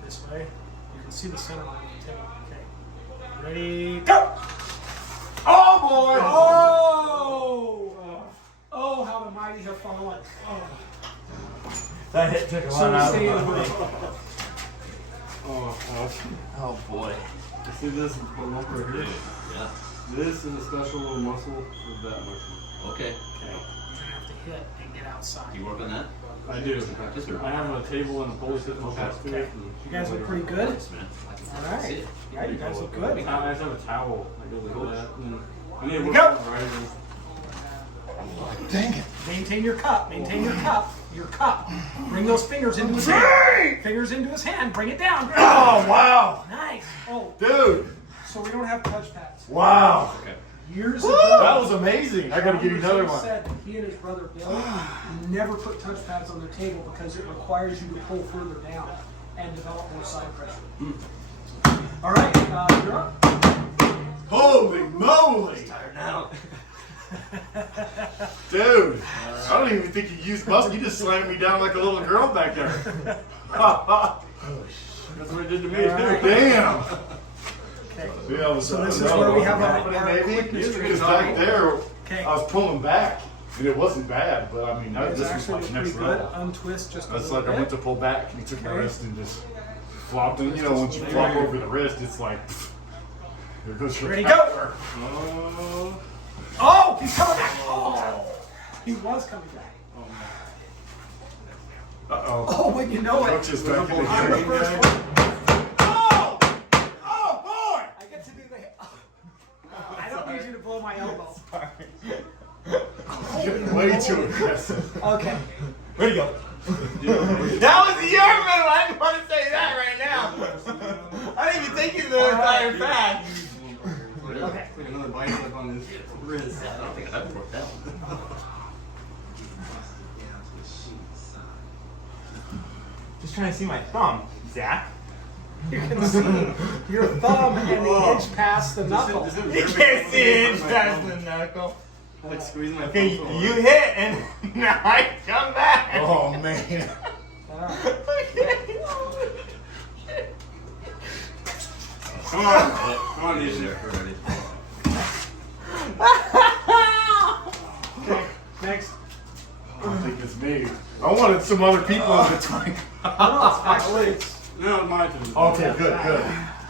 This way. You can see the center line of the table. Okay. Ready, go! Oh boy! Oh! Oh, how the mighty have fallen. Oh. That hit took a So lot we out stay in of the me. ring. Oh, ouch. Oh boy. See this muscle right here? Yeah. This is a special little muscle of that muscle. Okay. Okay. You're gonna have to hit and get outside. You work on that? I do. Practice or? I have a table and a pulley system attached to it. You guys look pretty good. Thanks, man. I can All see right. it. Yeah, you guys look good. I just have a towel. I go like that. And I need to work Go. on the risers. Dang it. Maintain your cup. Maintain your cup. Your cup. Bring those fingers into his hand. Fingers into his hand. Bring it down. Oh wow, Nice. Oh, dude! so we don't have touchpads. Wow, Okay. Years that ago, was amazing. I gotta give you another one. said that he and his brother Bill never put touchpads on their table because it requires you to pull further down and develop more side pressure. All right, you're up. Holy moly, Tired now. dude! I don't even think you used muscle. You just slammed me down like a little girl back there. That's what it did to me. All right. Damn. Okay. Yeah, I was, So this is that where we was have our happening, maybe. quickness Because training. back there, Okay. I was pulling back, and it wasn't bad. But I mean, It's this was actually like pretty next good. level. Untwist just a It's little like I bit. went to pull back, and he took my Okay. wrist and just flopped. And you know, once you flop over the wrist, it's like there goes your Ready, power. Oh. Oh, he's coming back. Oh, he was coming back. Uh-oh. Oh, but you know Coach it. is back in the I'm the game. first one. Oh! Oh, boy! I get to do the. I don't need you to blow my elbow. Getting way too aggressive. Okay. Ready to go. That was your move. I didn't want to say that right now. I didn't even think you the entire pack. Okay. Like another bicep on his wrist. I don't think I've ever worked that one. Just trying to see my thumb, Zach. You can see your thumb and the inch past the knuckle. You can't see an inch past the knuckle. Like squeezing my Okay, thumb so you hard. hit and now I come back. Oh man. Come on. Come on, Ethan. Okay, next. I don't think it's me. I wanted some other people in between. Actually, it's. No, it's my turn. Okay, good, good.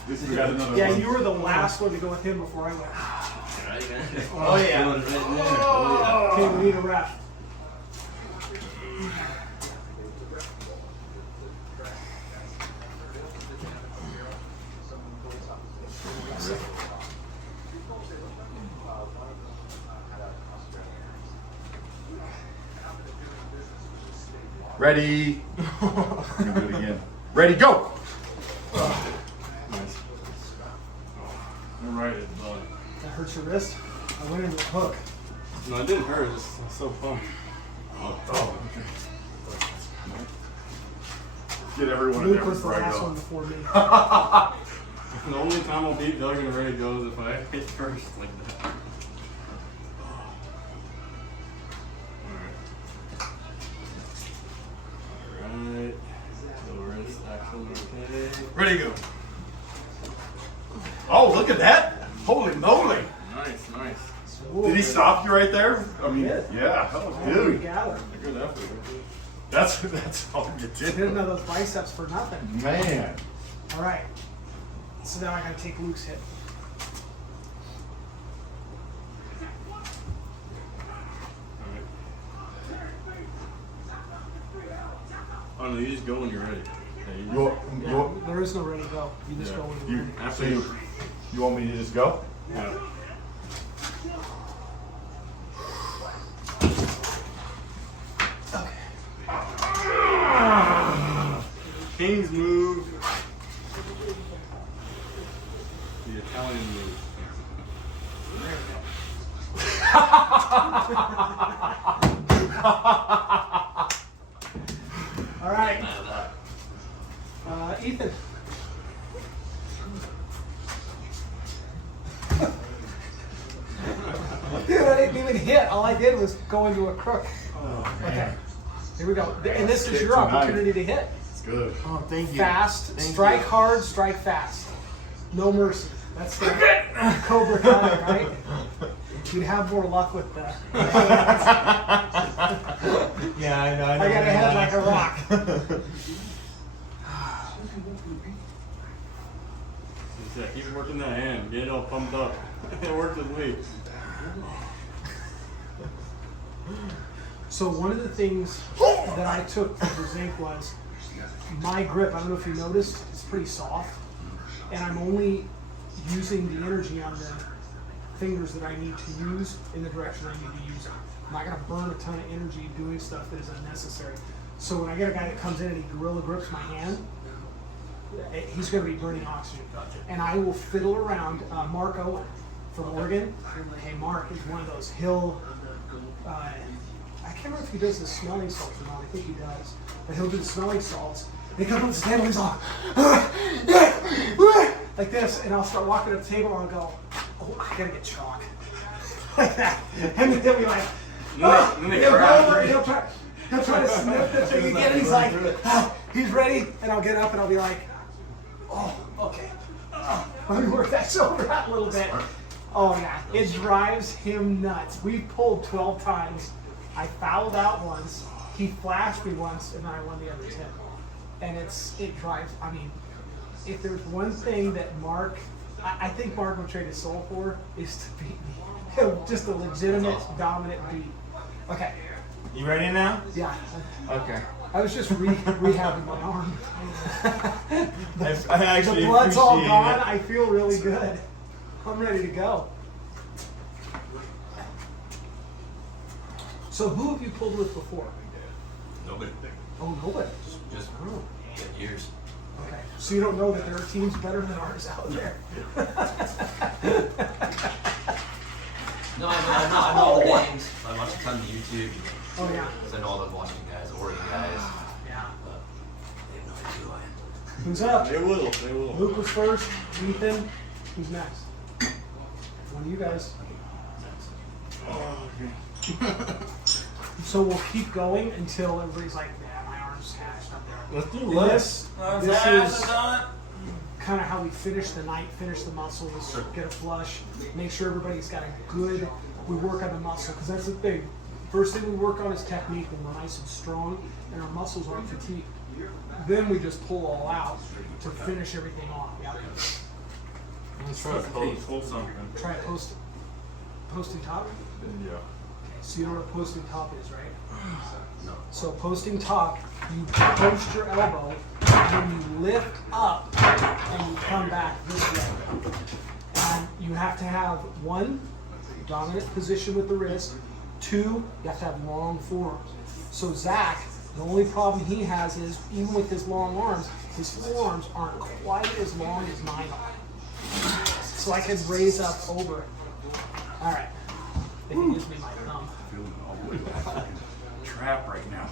This we got another Yeah, one. you were the last one to go with him before I went. Oh yeah. Okay, we need a ref. Ready? I'm gonna do it again. Ready, go! Nice. I'm right at the bug. That hurts your wrist. I went into the hook. No, it didn't hurt. It's so fun. Oh, okay. Get everyone in Luke there was the before I last go. one before me. The only time I'll beat Doug and Ray goes if I hit first like that. Alright. The wrist action, okay. Ready, go. Oh, look at that! Holy moly! Nice, nice. Did he stop you right there? I mean, did. yeah, that was We good. gathered. A good effort. That's all you Didn't did. know those biceps for nothing. Man. All right. So now I gotta take Luke's hit. Oh no, you just go when you're ready. Yeah, you You, just, want- you, Yeah, want- there is no ready go. You just Yeah. go when you, you're ready. after so you want me to just go? yeah. King's move. The Italian move. All right. Ethan. Dude, I didn't even hit. All I did was go into a crook. Oh, Okay. Here we go. And this is Kick your tonight. opportunity to hit. It's good. Oh, thank you. Fast, Thank strike you. hard, strike fast. No mercy. That's the Cobra Kai, right? You'd have more luck with the hands. Yeah, I know. I got a head like a rock. Yeah, keep working that hand. Get it all pumped up. It worked with me. So one of the things that I took for zinc was my grip. I don't know if you noticed, it's pretty soft, and I'm only using the energy on the fingers that I need to use in the direction I need to use them. I'm not going to burn a ton of energy doing stuff that is unnecessary. So when I get a guy that comes in and he gorilla grips my hand, he's going to be burning oxygen. And I will fiddle around. Mark Owen from Oregon. Hey, Mark is one of those hill. I can't remember if he does the smelling salts or not. I think he does. But he'll do the smelling salts. And he comes up to the table and he's all like this. And I'll start walking up the table and I'll go, oh, I gotta get chalk. Like that. And then he'll be like, oh, then they he'll go crack. over and he'll try to sniff the thing again. And he's like, oh, he's ready. And I'll get up and I'll be like, oh, okay. Let me work that shoulder out a little bit. Oh yeah, it drives him nuts. We pulled 12 times. I fouled out once. He flashed me once, and then I won the other 10. And it drives. I mean, if there's one thing that Mark, I think Mark would trade his soul for, is to beat me. Just a legitimate dominant beat. Okay. You ready now? Yeah. Okay. I was just rehabbing my arm. I actually The blood's all appreciate gone. it. I feel really good. I'm ready to go. So who have you pulled with before? Nobody. Oh, nobody. Just Oh, years. okay. So you don't know that there are teams better than ours out there. No, I know all the names. I watch a ton of YouTube. Oh yeah. So I know all the watching guys, Oregon guys. Yeah. But they have no idea who I am. Who's up? They will. They will. Luke was first. Ethan. Who's next? One of you guys. So we'll keep going until everybody's like, yeah, my arm's cashed up there. Let's do And less. this is kind of how we finish the night, finish the muscles, get a flush, make sure everybody's got a good, we work on the muscle, because that's the thing. First thing we work on is technique when we're nice and strong and our muscles aren't fatigued. Then we just pull all out to finish everything off. Yeah. Let's try to post something. Try it posting top. Yeah. So you know what a posting top is, right? No. So posting top, you post your elbow, and you lift up, and you come back this way. And you have to have one, dominant position with the wrist. Two, you have to have long forearms. So Zach, the only problem he has is, even with his long arms, his forearms aren't quite as long as mine are. So I can raise up over it. All right. I think he gives me my thumb. Feeling all the way like a fucking trap right now.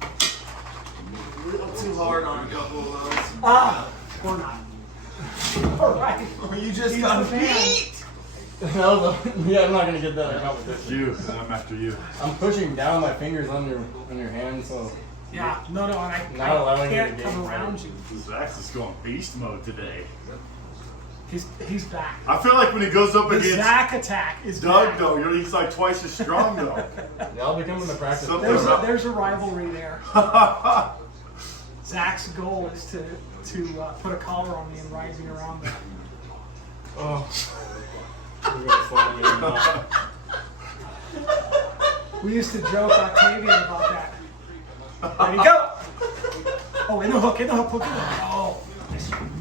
A little too hard on a couple of those. Ah, or not. All right. You just He's got the man. beat! No, yeah, I'm not gonna get that in competition. You, and I'm after you. I'm pushing down my fingers on your hand, so Yeah, no, and Not I allowing you can't to come gain around you. Zach's just going beast mode today. He's back. I feel like when he goes up The against Zach attack is Doug, back. though, he's like twice as strong, though. y'all be coming to practice. Something There's a rivalry there. Zach's goal is to put a collar on me and ride me around. Oh. You're gonna fall me or not. We used to joke Octavian about that. Ready, go! Oh, in the hook, hook, in the hook. Oh,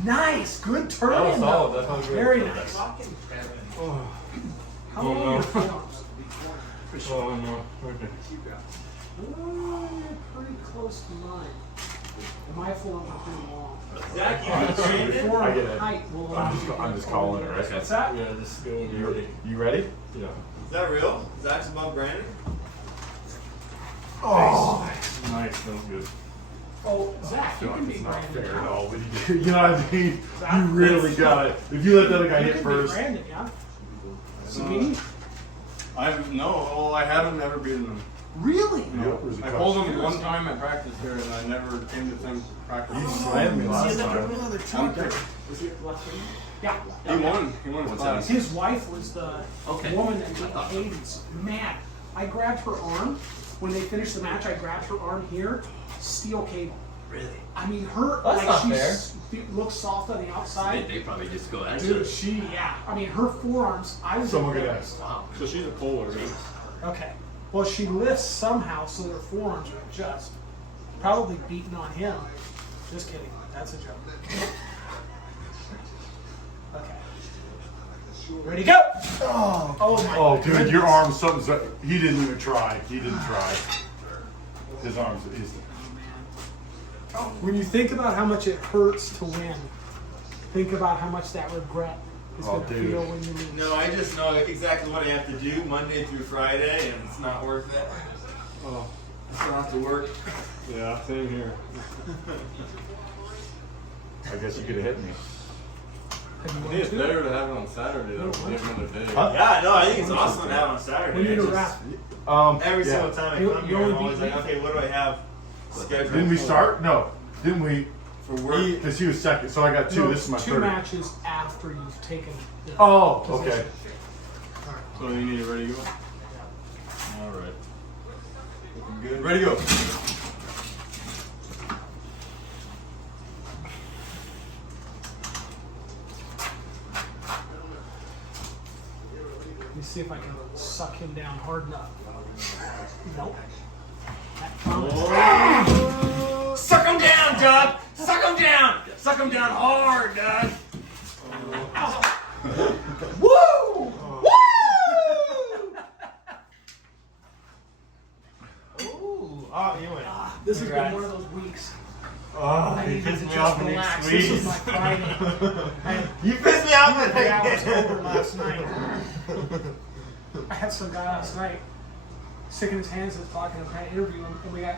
nice, good turn. That was in, solid. though. That was good. Very nice. Oh, How long are your forearms? oh no. Okay. Oh, you're pretty close to mine. And my forearms are pretty long. Zach, you Your forearm I get it. height will allow you to I'm just go calling over it, there. right? What's that? Yeah, just go when you're ready. You ready? Yeah. Is that real? Zach's above Brandon? Oh, nice. That was good. Oh, Zach, you can It's beat not Brandon. fair at now. all, but you know what I mean? You really got it. If you let the other guy You hit can first. beat Brandon, yeah? Sabini? I haven't ever beaten them. Really? No. I pulled them one time at practice here, and I never came to the same practice. You slammed me last time. Was he left wing? Yeah. He won. He won his What's class. His wife was the Okay. woman that beat Hades. Man, I grabbed her arm. When they finished the match, I grabbed her arm here, steel cable. Really? I mean, her, That's not she looks soft on the outside. They probably just go at Dude, it. I mean, her forearms, I was Someone could impressed. ask. Wow. So she's a polar, right? Okay. Well, she lifts somehow so their forearms are just probably beating on him. Just kidding. That's a joke. Okay. Ready, go! Oh my Oh, dude, goodness. your arm, something's. He didn't even try. He didn't try. His arms. When you think about how much it hurts to win, think about how much that regret is Oh, going to dude. feel when you lose. No, I just know exactly what I have to do Monday through Friday, and it's not worth it. Oh. I still have to work. Yeah, same here. I guess you could have hit me. Have you I won think it's two? better to have it on Saturday though. We have another day. Huh? Yeah, no, I think it's awesome to have on Saturday. We need I a just- wrap. Every yeah. single time I You- come you here, I'm only always beat like, me. okay, what do I have scheduled? Didn't we start? No. Didn't we? For work? Because he was second, so I got two. No, This is my two third. matches after you've taken the Oh, position. okay. So you need it ready to go. All right. Looking good. Ready to go. Let me see if I can suck him down hard enough. Nope. That promise. Suck him down, Doug! Suck him down! Suck him down hard, Doug! Woo! Woo! Ooh, oh, you went. This has been one of those weeks. Oh, I he needed pissed to me just off and he relax. This was squeezed. my Friday. I had You pissed me off with 3 hours that. over last night. I had some guy last night sticking his hands in his pocket and trying to interview him, and we got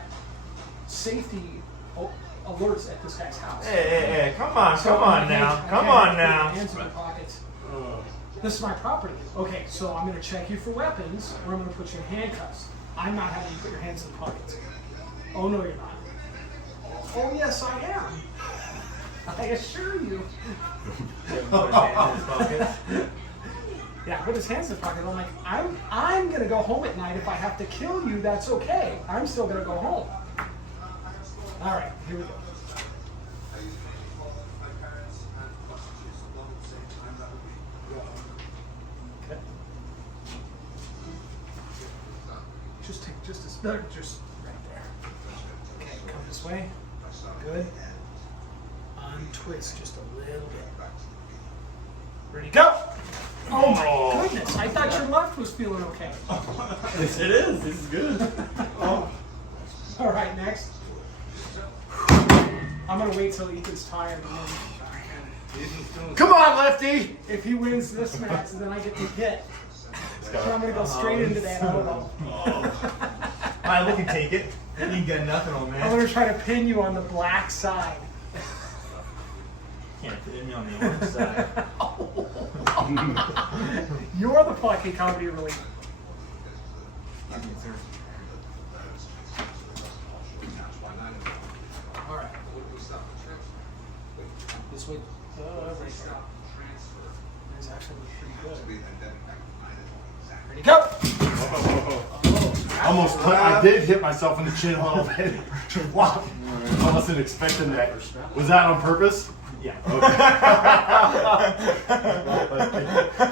safety alerts at this guy's house. Hey, come on now. Hands in my pockets. This is my property. Okay, so I'm going to check you for weapons, or I'm going to put you in handcuffs. I'm not having you put your hands in the pockets. Oh, no, you're not. Oh, yes, I am. I assure you. Yeah, put his hands in the pocket. I'm like, I'm going to go home at night. If I have to kill you, that's okay. I'm still going to go home. All right, here we go. Okay. Just take just right there. Okay, come this way. Good. Untwist just a little bit. Ready, go! Oh my goodness, I thought your left was feeling okay. Yes, it is. This is good. Oh. All right, next. I'm gonna wait till Ethan's tired. And then Come on, Lefty! if he wins this match, then I get to hit. So I'm gonna go straight into that elbow. Alright, we can take it. You can get nothing on I'm that. gonna try to pin you on the black side. Can't fit me on the orange side. You're the plucky comedy relief. All right. This way. Right there. It's actually pretty good. Ready, go! Almost, I did hit myself in the chin a little bit. Wow. I wasn't expecting that. Was that on purpose? Yeah.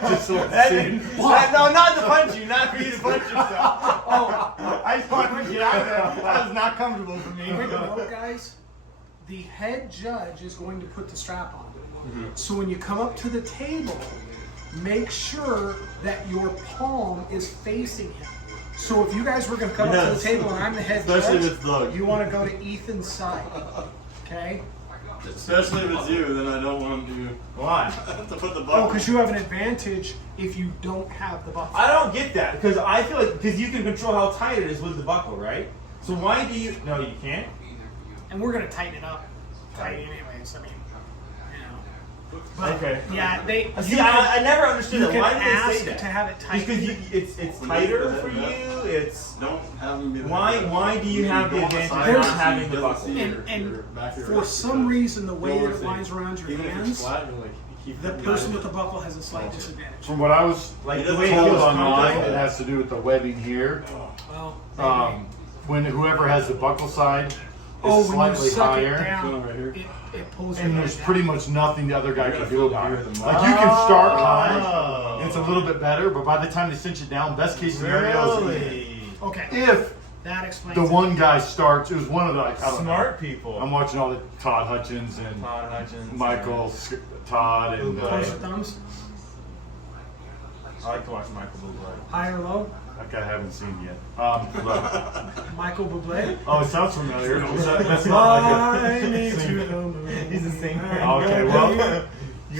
Just so it's seen. No, not to punch you, not for you to punch yourself. Oh, I just wanted to get out of there. That was not comfortable for me. Wait a minute, guys. The head judge is going to put the strap on. So when you come up to the table, make sure that your palm is facing him. So if you guys were going to come up to the table and I'm the head Especially if judge, it's Doug. you want to go to Ethan's side. Okay? Especially if it's you, then I don't want to Why? to put the Oh, buckle. because you have an advantage if you don't have the buckle. I don't get that because I feel like because you can control how tight it is with the buckle, right? So why do you? No, you can't. And we're going to tighten it up tight anyways. I mean, you know. But, Okay. yeah, they. See, you I never understood you that. can Why do they ask say that? to have it tight. Just because it's tighter for you. It's Don't have him be the why do you have the advantage of There's- not having the buckle? And for some reason, the way that it lines around your Even if it's hands, flat, you're like, you keep the hitting person it. with the buckle has a slight disadvantage. From what I was Like He the way it doesn't told feels online, comfortable. it has to do with the webbing here. Well, When whoever has the buckle side is when you slightly suck higher, it down, Going right here. it pulls and your there's head pretty down. much nothing the other guy can do about it. the Like you can start Oh. high, and it's a little bit better, but by the time they cinch it down, best case scenario is Really? if Okay, that explains the it. one guy starts, it was one of the, like, I don't Smart know. people. I'm watching all the Todd Hutchins and Todd Hutchins. Michael, Todd, and Close your thumbs, I like to watch Michael Bublé. high or low. that guy I haven't seen yet. Look. Michael Bublé. Oh, it sounds familiar. That's not Fly like me a to singer. the moon. He's a singer. Okay, well,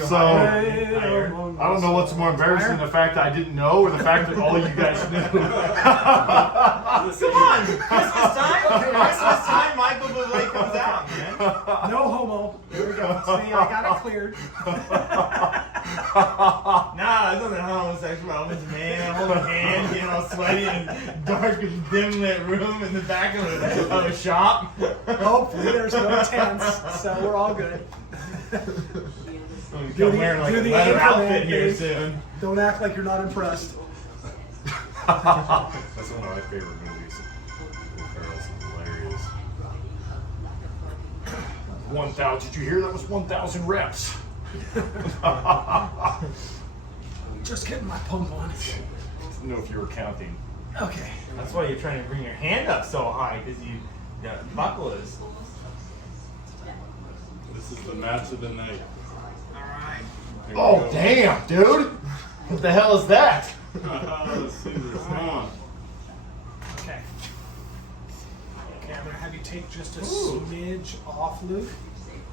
so Higher. I don't know what's more embarrassing, the fact that I didn't know or the fact that all you guys knew. Come on, Christmas time, Michael Bublé comes out, man. No homo. There we go. See, I got it cleared. Nah, it's nothing homosexual. It's a man holding hands, getting all sweaty in a dark and dim lit room in the back of a shop. Hopefully, there's no tents, so we're all good. I'm Do the- wearing like do a the leather Anchorman outfit here thing. soon. Don't act like you're not impressed. That's one of my favorite movies. It's hilarious. 1,000. Did you hear that was 1,000 reps? Just getting my pump on. I didn't know if you were counting. Okay. That's why you're trying to bring your hand up so high because you got bucklers. This is the match of the night. All right. Here we Oh, go. damn, dude. What the hell is that? Let's see this. Come on. Okay. Okay, I'm gonna have you take just a smidge off, Luke.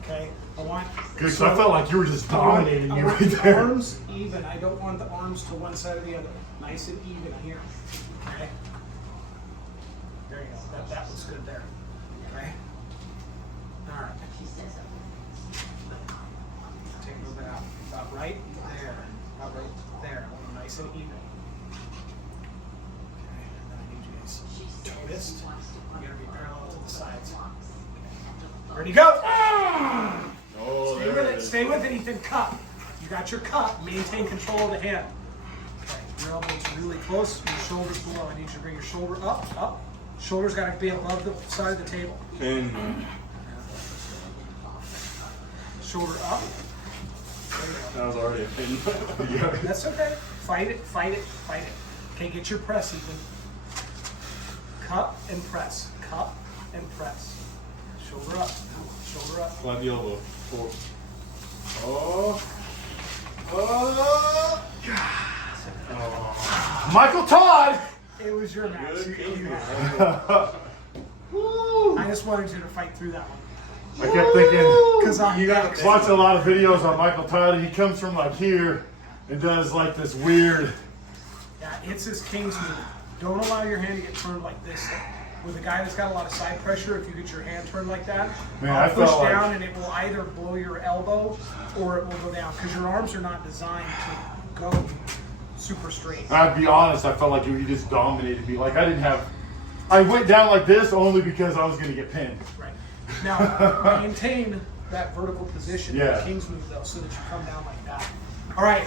Okay. I want. Good, so I felt like you were just I want dominating me the right there. arms even. I don't want the arms to one side or the other. Nice and even here. Okay. There you go. That was good there. Okay. All right. Take a little bit out. About right there. About right there. Nice and even. Okay. And then I need you guys to twist. You're going to be parallel to the sides. Okay. Ready, go! Oh, Stay with it. Stay with it, Ethan. Cup. You got your cup. Maintain control of the hand. Okay. Your elbows really close. Your shoulders below. I need you to bring your shoulder up. Up. Shoulders got to be above the side of the table. Shoulder up. There you go. That was already a pin. That's okay. Fight it, fight it, fight it. Okay, get your press even. Cup and press. Cup and press. Shoulder up. Shoulder up. Slide the elbow. Forward. Oh. Oh. Michael Todd! It was your match. Good. You had it. Woo! I just wanted you to fight through that one. I kept thinking, Because I'm you got to watch a lot of videos on Michael Todd. He comes from like here and does like this weird. Yeah, it's his king's move. Don't allow your hand to get turned like this. With a guy that's got a lot of side pressure, if you get your hand turned like that, Man, I'll I push felt like- down and it will either blow your elbow or it will go down because your arms are not designed to go super straight. I'd be honest, I felt like he just dominated me. Like I went down like this only because I was going to get pinned. Right. Now, maintain that vertical position in Yeah. the king's move though, so that you come down like that. All right.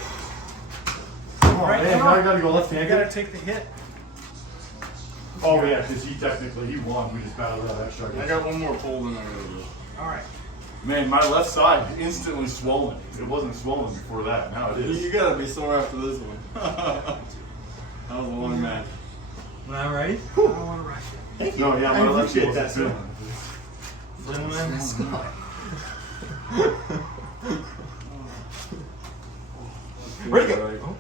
Oh All right, man, come now on. I got to go You got to left-handed. take the hit. Oh yeah, because he won. We just battled out extra. I got one more pull than I gotta do. All right. Man, my left side instantly swollen. It wasn't swollen before that. Now it is. You gotta be sore after this one. That was a long match. When I'm ready, I don't want to rush you. No, yeah, my left side wasn't sir. swollen. gentlemen, let's go. Ready, go.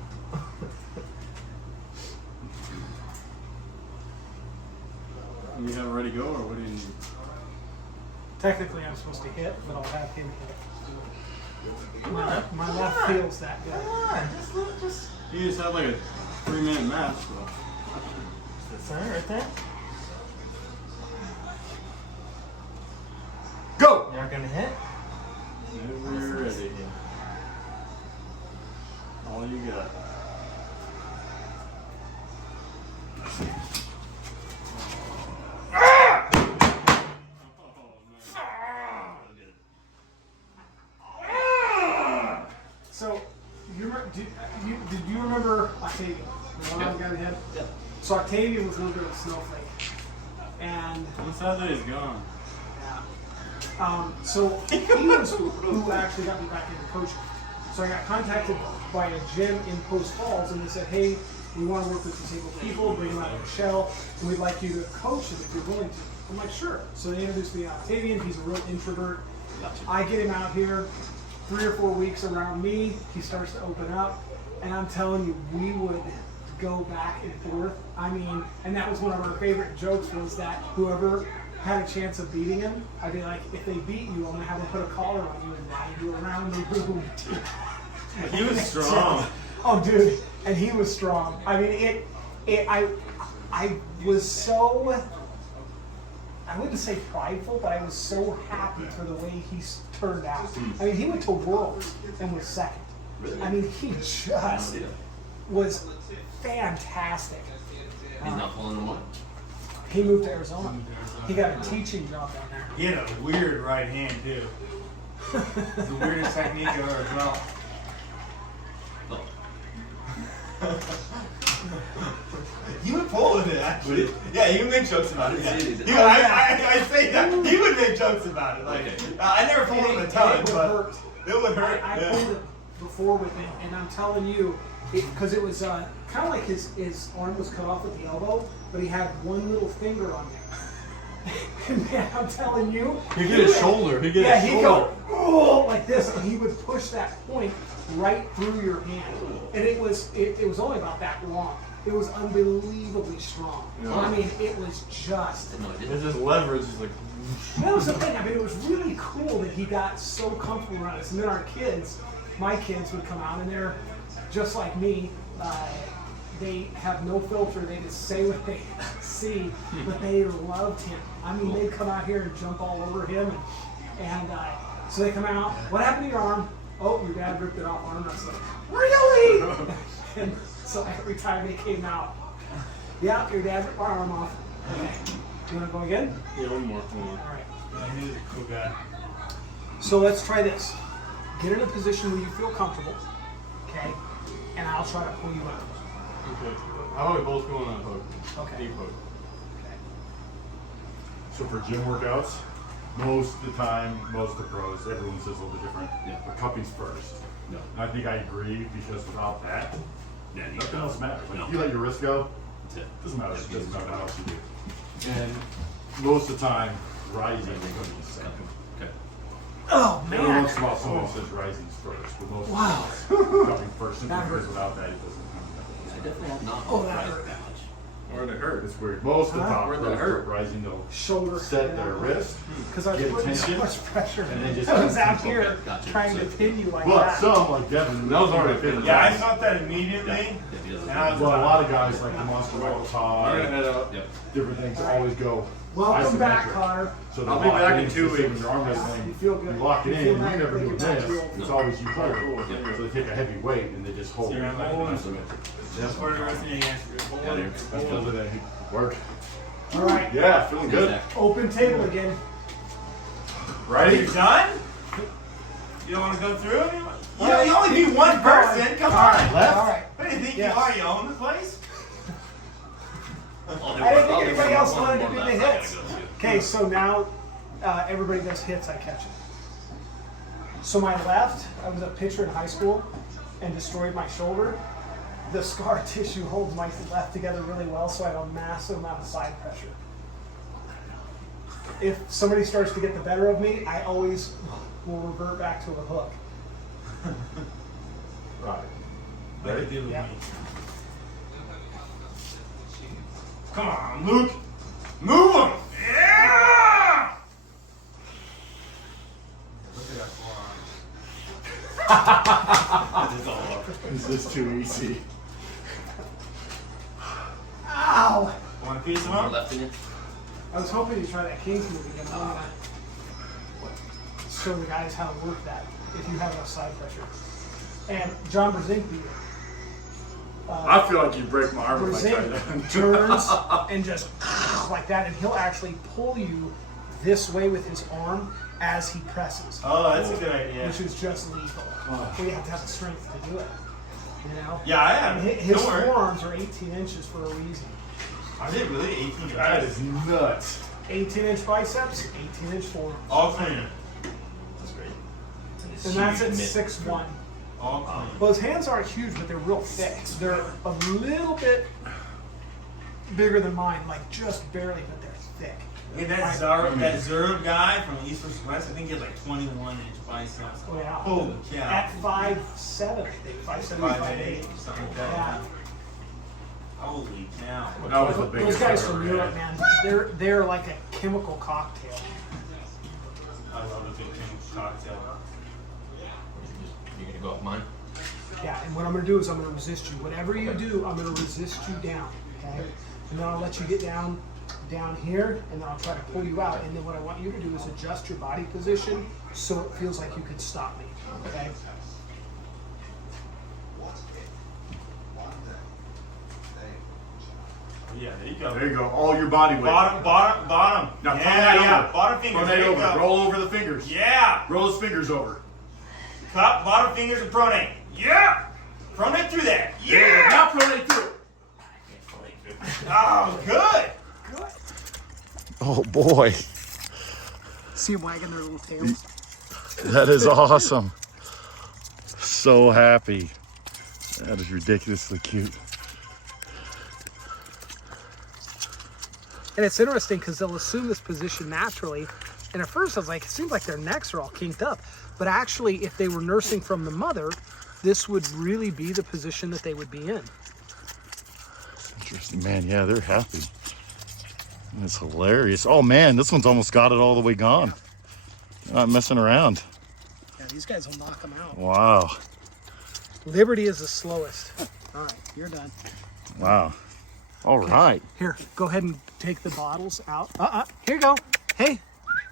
You have it ready to go, or what do you need? Technically, I'm supposed to hit, but I'll have him hit. My left feels that good. Come on, just. You just had like a 3-minute match, so. That's all right there. Go! You're not gonna hit. Whenever you're ready. All you got. So, did you remember Octavian? The one on the guy in the head? Yeah. So Octavian was a little bit of a snowflake. And On Saturday is gone. so he was who actually got me back into coaching. So I got contacted by a gym in Post Falls and they said, hey, we want to work with disabled people, bring them out of the shell, and we'd like you to coach them if you're willing to. I'm like, sure. So they introduced me to Octavian. He's a real introvert. I get him out here, 3 or 4 weeks around me, he starts to open up, and I'm telling you, we would go back and forth. I mean, and that was one of our favorite jokes was that whoever had a chance of beating him, I'd be like, if they beat you, I'm gonna have them put a collar on you and ride you around the room. He was strong. Oh, dude, and he was strong. I mean, I was so, I wouldn't say prideful, but I was so happy for the way he turned out. I mean, he went to Worlds and was second. I mean, he just was fantastic. He's not pulling them away. He moved to Arizona. He got a teaching job down there. He had a weird right hand too. It's the weirdest technique I've ever felt. Look. He would pull with it actually. Yeah, he would make jokes about it. Yeah. I say that. He would make jokes about it. Like I never pulled him a ton, It would but hurt. it would hurt. I Yeah. pulled it before with him, and I'm telling you, because it was kind of like his arm was cut off at the elbow, but he had one little finger on there. And man, I'm telling you, He get his shoulder. He get yeah, his he'd shoulder. go oh, like this, and he would push that point right through your hand, and it was only about that long. It was unbelievably strong. Yeah. I mean, it was just. No, I didn't. It's just leverage. It's like. That was the thing. I mean, it was really cool that he got so comfortable around us. And then our kids, my kids, would come out and they're just like me. They have no filter. They just say what they see, but they loved him. I mean, they'd come out here and jump all over him. And And so they come out. What happened to your arm? Oh, your dad ripped it off Armwrestling. Really? And so every time they came out, yeah, your dad ripped my arm off. Okay. You want to go again? Yeah, one more. All right. Yeah, he's a cool guy. So let's try this. Get in a position where you feel comfortable, okay? And I'll try to pull you out. Okay. How about we both go on a hook? Okay. Deep hook. Okay. So for gym workouts, most of the time, most of the pros, everyone says a little bit different. Yeah. But cupping's first. No. And I think I agree because without that, Yeah, you nothing go. else matters. Like No. if you let your wrist go, That's it. doesn't matter. Yeah, It doesn't matter you what just else you do. And most of the time, rising is going to be second. Okay. Oh, Every man. once in a while, someone says rising's first, but most Wow. of the time, cupping first. Simply That because hurt. without that, it doesn't come I together. definitely have not Oh, that tried hurt. that much. Where did it hurt? It's weird. Most of the Huh? top Where'd that pros hurt? put rising, they'll Shoulder. set their wrist. Because I was get putting so attention, much pressure. and then just I was out okay, here gotcha. trying to pin you like But that. some, like Devin, That was already fit. fit. Yeah, I felt that immediately. If he doesn't. And I was Well, a like, lot of guys like the monster roll We're tie, gonna head out. Yep. different things always go Welcome back, isometric. Connor. So I'll be back in 2 When weeks. you're arm You wrestling, feel good. you lock it You in, feel you like never you're do back to this. your old It's self. always you hold. Yeah. So they take a heavy weight and they just hold See it. around that Hold one? isometric. that's part of everything against you. Yeah, dude. That's over there. Work. All right. Yeah, feeling good. Open table again. Are you done? You don't want to go through it? You only need one person. Come on. Left? All right. What do you think Yes. you are? You own the place? I'll do I didn't I'll think do anybody one else more wanted to on do that the side, hits. I gotta go too. Okay, so now everybody does hits, I catch it. So my left, I was a pitcher in high school and destroyed my shoulder. The scar tissue holds my left together really well, so I have a massive amount of side pressure. If somebody starts to get the better of me, I always will revert back to a hook. Right. Ready? Deal with Yeah. me. Come on, Luke. Move him. Yeah. Look at that forearm. It's all up. Is this too easy? Ow! Want a piece of More him? left in you? I was hoping to try that Kings move again. I'm gonna show the guys how to work that if you have enough side pressure. And John Brzezinski, I feel like you'd break my arm if I tried Brzezinski that. turns and just like that, and he'll actually pull you this way with his arm as he presses, Oh, that's a good idea. which is just lethal. But you have to have the strength to do it. You know? Yeah, I And am. his Don't worry. forearms are 18 inches for a reason. Are they really 18 That inches? is nuts. 18-inch biceps, 18-inch forearms. All clean. That's great. And that's at Huge 6'1". All clean. Well, his hands aren't huge, but they're real thick. They're a little bit bigger than mine, like just barely, but they're thick. Hey, that Zerb guy from East vs. West, I think he had like 21-inch biceps. Oh, yeah. Holy cow. At 5'7", I think. 5'7", 5'8", 5'8". something like that. Yeah. Holy cow. That was the Those biggest guys I've from ever Europe, had. man, they're like a chemical cocktail. I love a good pink cocktail. You're gonna go up mine? Yeah, and what I'm going to do is I'm going to resist you. Whatever you do, I'm going to resist you down, okay? And then I'll let you get down here, and then I'll try to pull you out. And then what I want you to do is adjust your body position so it feels like you can stop me, okay? Yeah, there you go. There you go. All your body weight. Bottom. Now yeah, turn that yeah. over. Bottom fingers. Turn that There you over. go. Roll over the fingers. Yeah. Roll those fingers over. Cup, bottom fingers, and pronate. Yeah. Pronate through that. There you go. Yeah. Now pronate through. Oh, good. Oh boy, See them wagging their little tails? that is awesome. So happy. That is ridiculously cute. And it's interesting because they'll assume this position naturally. And at first I was like, it seems like their necks are all kinked up. But actually, if they were nursing from the mother, this would really be the position that they would be in. Interesting, man. Yeah, they're happy. And it's hilarious. Oh man, this one's almost got it all the way gone. They're not messing around. Yeah, these guys will knock them out. Wow. Liberty is the slowest. All right, you're done. Wow. All right. Here, go ahead and take the bottles out. Here you go. Hey,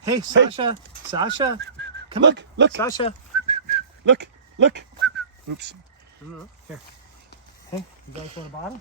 Hey, Sasha. Sasha. Come Look, on. look. Sasha. Look, look. Oops. Here. Hey, you guys want a bottle?